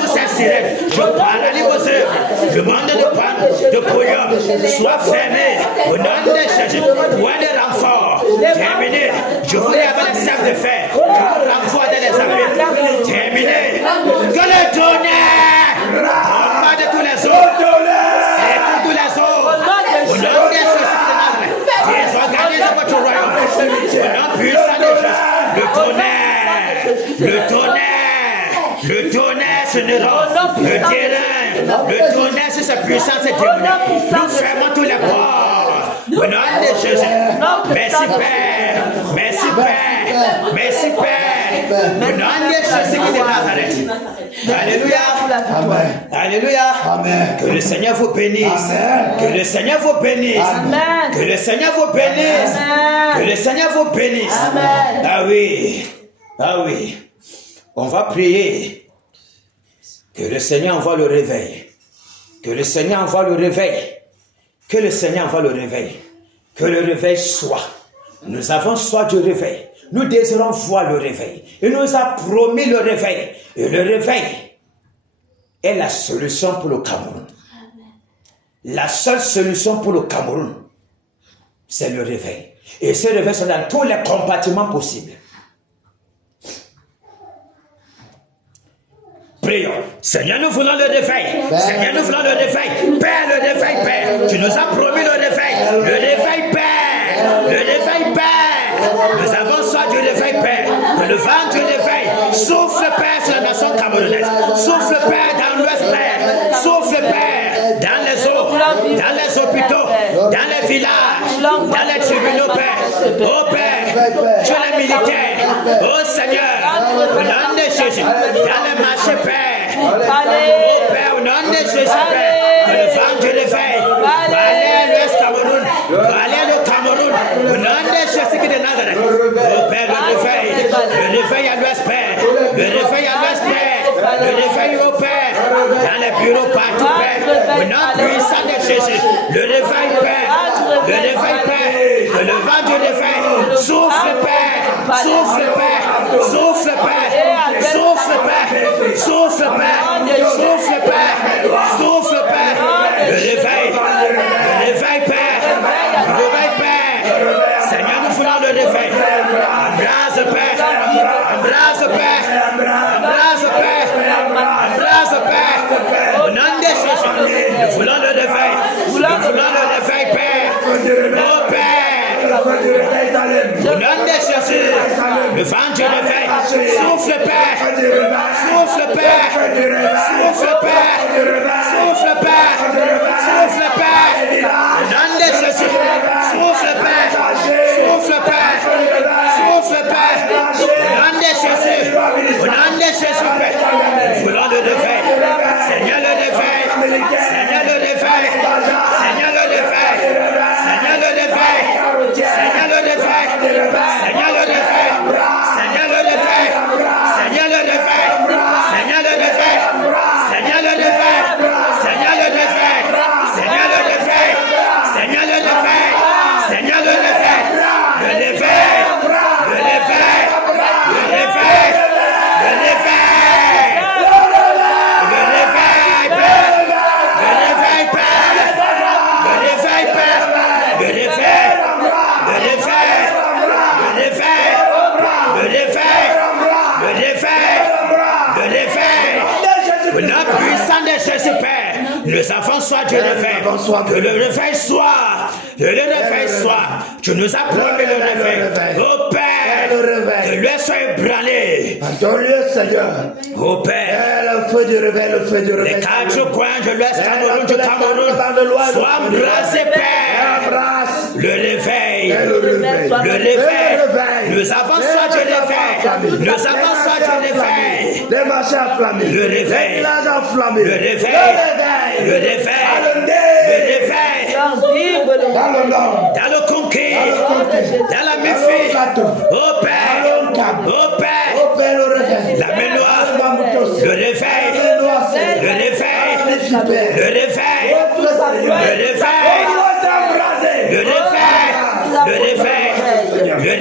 tous ces sirènes. Je paralyse vos œuvres. Le monde de panne, de brouillard, soit fermé. Au nom de Jésus. Point de renfort. Terminé. Je voulais avoir la serre de fer. Je vous renvoie dans les armées. Terminé. Que le tonnerre combat de tous les autres. C'est pour tous les autres. Au nom de Jésus. Désorganisez votre royaume. Au nom puissant de Jésus. Le tonnerre se dérange. Le terrain, le tonnerre, c'est sa puissance démoniaque. Nous fermons tous les ports. Au nom de Jésus. Merci Père. Merci Père. Merci Père. Au nom de Jésus qui est de Nazareth. Alléluia. Amen. Alléluia. Amen. Que le Seigneur vous bénisse. Amen. Que le Seigneur vous bénisse. Amen. Que le Seigneur vous bénisse. Que le Seigneur vous bénisse. Amen. Ah oui. Ah oui. On va prier. Que le Seigneur envoie le réveil. Que le Seigneur envoie le réveil. Que le Seigneur envoie le réveil. Que le réveil soit. Nous avons soif du réveil. Nous désirons voir le réveil. Il nous a promis le réveil. Et le réveil est la solution pour le Cameroun. La seule solution pour le Cameroun, c'est le réveil. Et ce réveil sont dans tous les compartiments possibles. Prions. Seigneur, nous voulons le réveil. Seigneur, nous voulons le réveil. Père, le réveil, Père. Tu nous as promis le réveil. Le réveil, Père. Le réveil, Père. Nous avons soif du réveil, Père. Que le vent du réveil souffle, Père, sur la nation camerounaise. Souffle, Père, dans l'Ouest, Père. Souffle, Père, dans les eaux, dans les hôpitaux, dans les villages, dans les tribunaux, Père. Oh, Père, tu es le militaire. Oh, Seigneur, au nom de Jésus, dans les marchés, Père. Oh, Père, au nom de Jésus, Père. Que le vent du réveil va aller à l'Ouest Cameroun, va aller au Cameroun. Au nom de Jésus qui est de Nazareth. Oh, Père, le réveil à l'Ouest, Père. Le réveil à l'Ouest, Père. Le réveil au Père. Dans les bureaux partout, Père. Au nom puissant de Jésus. Le réveil, Père. Le réveil, Père. Que le vent du réveil souffle, Père. Souffle, Père. Souffle, Père. Souffle, Père. Souffle, Père. Souffle, Père. Souffle, Père. Le réveil. Le réveil, Père. Le réveil, Père. Seigneur, nous voulons le réveil. Embrase, Père. Embrase, Père. Embrase, Père. Embrase, Père. Au nom de Jésus, nous voulons le réveil. Nous voulons le réveil, Père. Oh, Père. Au nom de Jésus, le vent du réveil. Souffle, Père. Souffle, Père. Souffle, Père. Souffle, Père. Souffle, Père. Au nom de Jésus, souffle, Père. Souffle, Père. Souffle, Père. Au nom de Jésus. Au nom de Jésus, Père. Nous voulons le réveil. Seigneur, le réveil. Seigneur, le réveil. Seigneur, le réveil. Seigneur, le réveil. Seigneur, le réveil. Seigneur, le réveil. Seigneur, le réveil. Seigneur, le réveil. Seigneur, le réveil. Seigneur, le réveil. Seigneur, le réveil. Seigneur, le réveil. Seigneur, le réveil. Seigneur, le réveil. Le réveil. Le réveil. Le réveil. Le réveil. Le réveil, Père. Le réveil, Père. Le réveil, Père. Le réveil. Le réveil. Le réveil. Le réveil. Le réveil. Le réveil. Au nom puissant de Jésus, Père, nous avons soif du réveil. Que le réveil soit. Que le réveil soit. Tu nous as promis le réveil. Oh Père, que l'œil soit ébranlé. Adore Seigneur. Oh Père, Le feu du réveil, le feu du réveil. les quatre coins de l'Ouest Cameroun, du Cameroun, soient embrassés, Père. Embrasse. Le réveil. Le réveil. Le réveil. Nous avons soif du réveil. Nous avons soif du réveil. Les marchés enflammés. Le réveil. Les villages enflammés. Le réveil. Le réveil. Le dans le nord, dans le conquis, dans la dans méfie. le gâteau, Au Père, au Père, au Père le réveil, la main noire, le réveil, le réveil, le réveil, le réveil, le réveil, le réveil, le réveil, le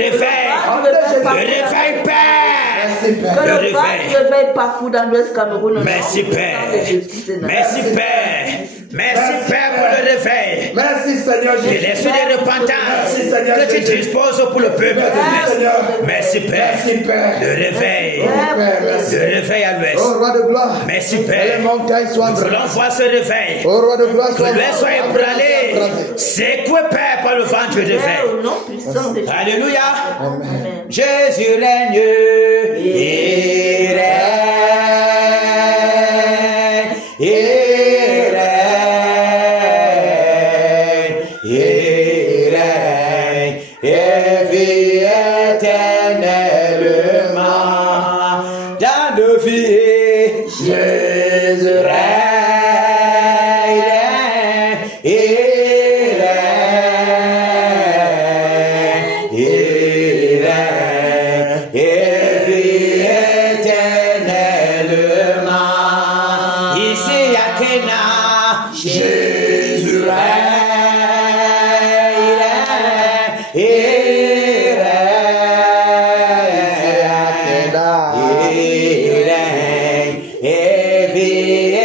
réveil, Père. Que Le le réveil. vent réveille partout dans l'Ouest Cameroun. Merci Père. Merci Père. Merci Père pour le réveil. Merci Seigneur Et Jésus. l'esprit de repentance Merci, Seigneur que tu Jésus. disposes pour le peuple. Merci Seigneur. Merci Père. Merci Père. Le réveil. Père, merci. Le réveil à l'ouest. Oh roi de gloire. Merci Que Père. les montagnes soient Nous voulons brisées. voir ce réveil. Oh roi de gloire, Que l'ouest soit ébranlé. Secoué Père par le vent du réveil. Au nom puissant de Jésus. Alléluia. Amen. Jésus règne. Il règne. Il règne. Il règne. Et vit éternellement dans nos vies. Jésus règne. Il règne. Il règne. Et vit éternellement. Ici à Kena, Jésus règne. Il règne. Il règne. Et vit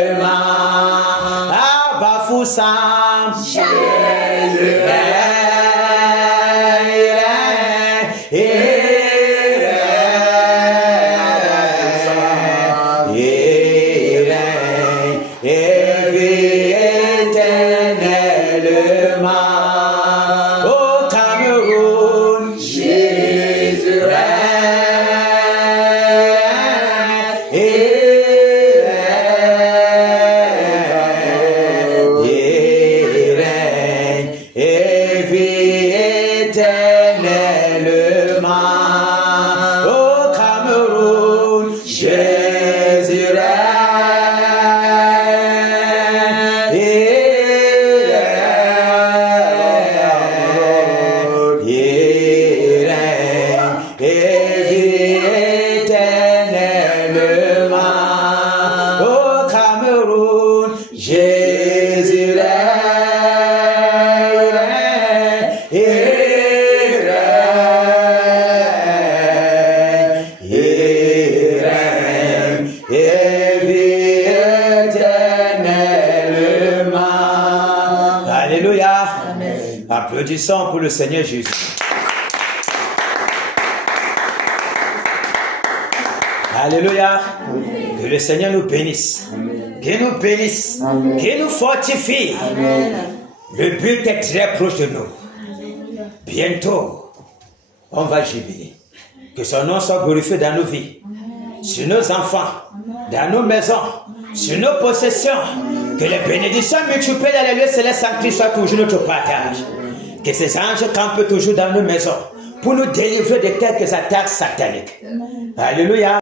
éternellement. Abba Foussam, Jésus règne. Il règne. Il règne. Et vit éternellement. Au Cameroun, Jésus règne. Il règne. Et vit éternellement. Au Cameroun, Jésus règne. Il règne. Et vit éternellement. Au Cameroun, Jésus règne. Il règne. Et vit éternellement. Alléluia. Applaudissons pour le Seigneur Jésus. Alléluia. Que le Seigneur nous bénisse. Qu'il nous bénisse. Qu'il nous fortifie. Le but est très proche de nous. Bientôt, on va jubiler. Que son nom soit glorifié dans nos vies, sur nos enfants, dans nos maisons, sur nos possessions. Que les bénédictions multipliées dans les lieux célestes en Christ soient toujours notre partage. Que ces anges campent toujours dans nos maisons pour nous délivrer de quelques attaques sataniques. Alléluia.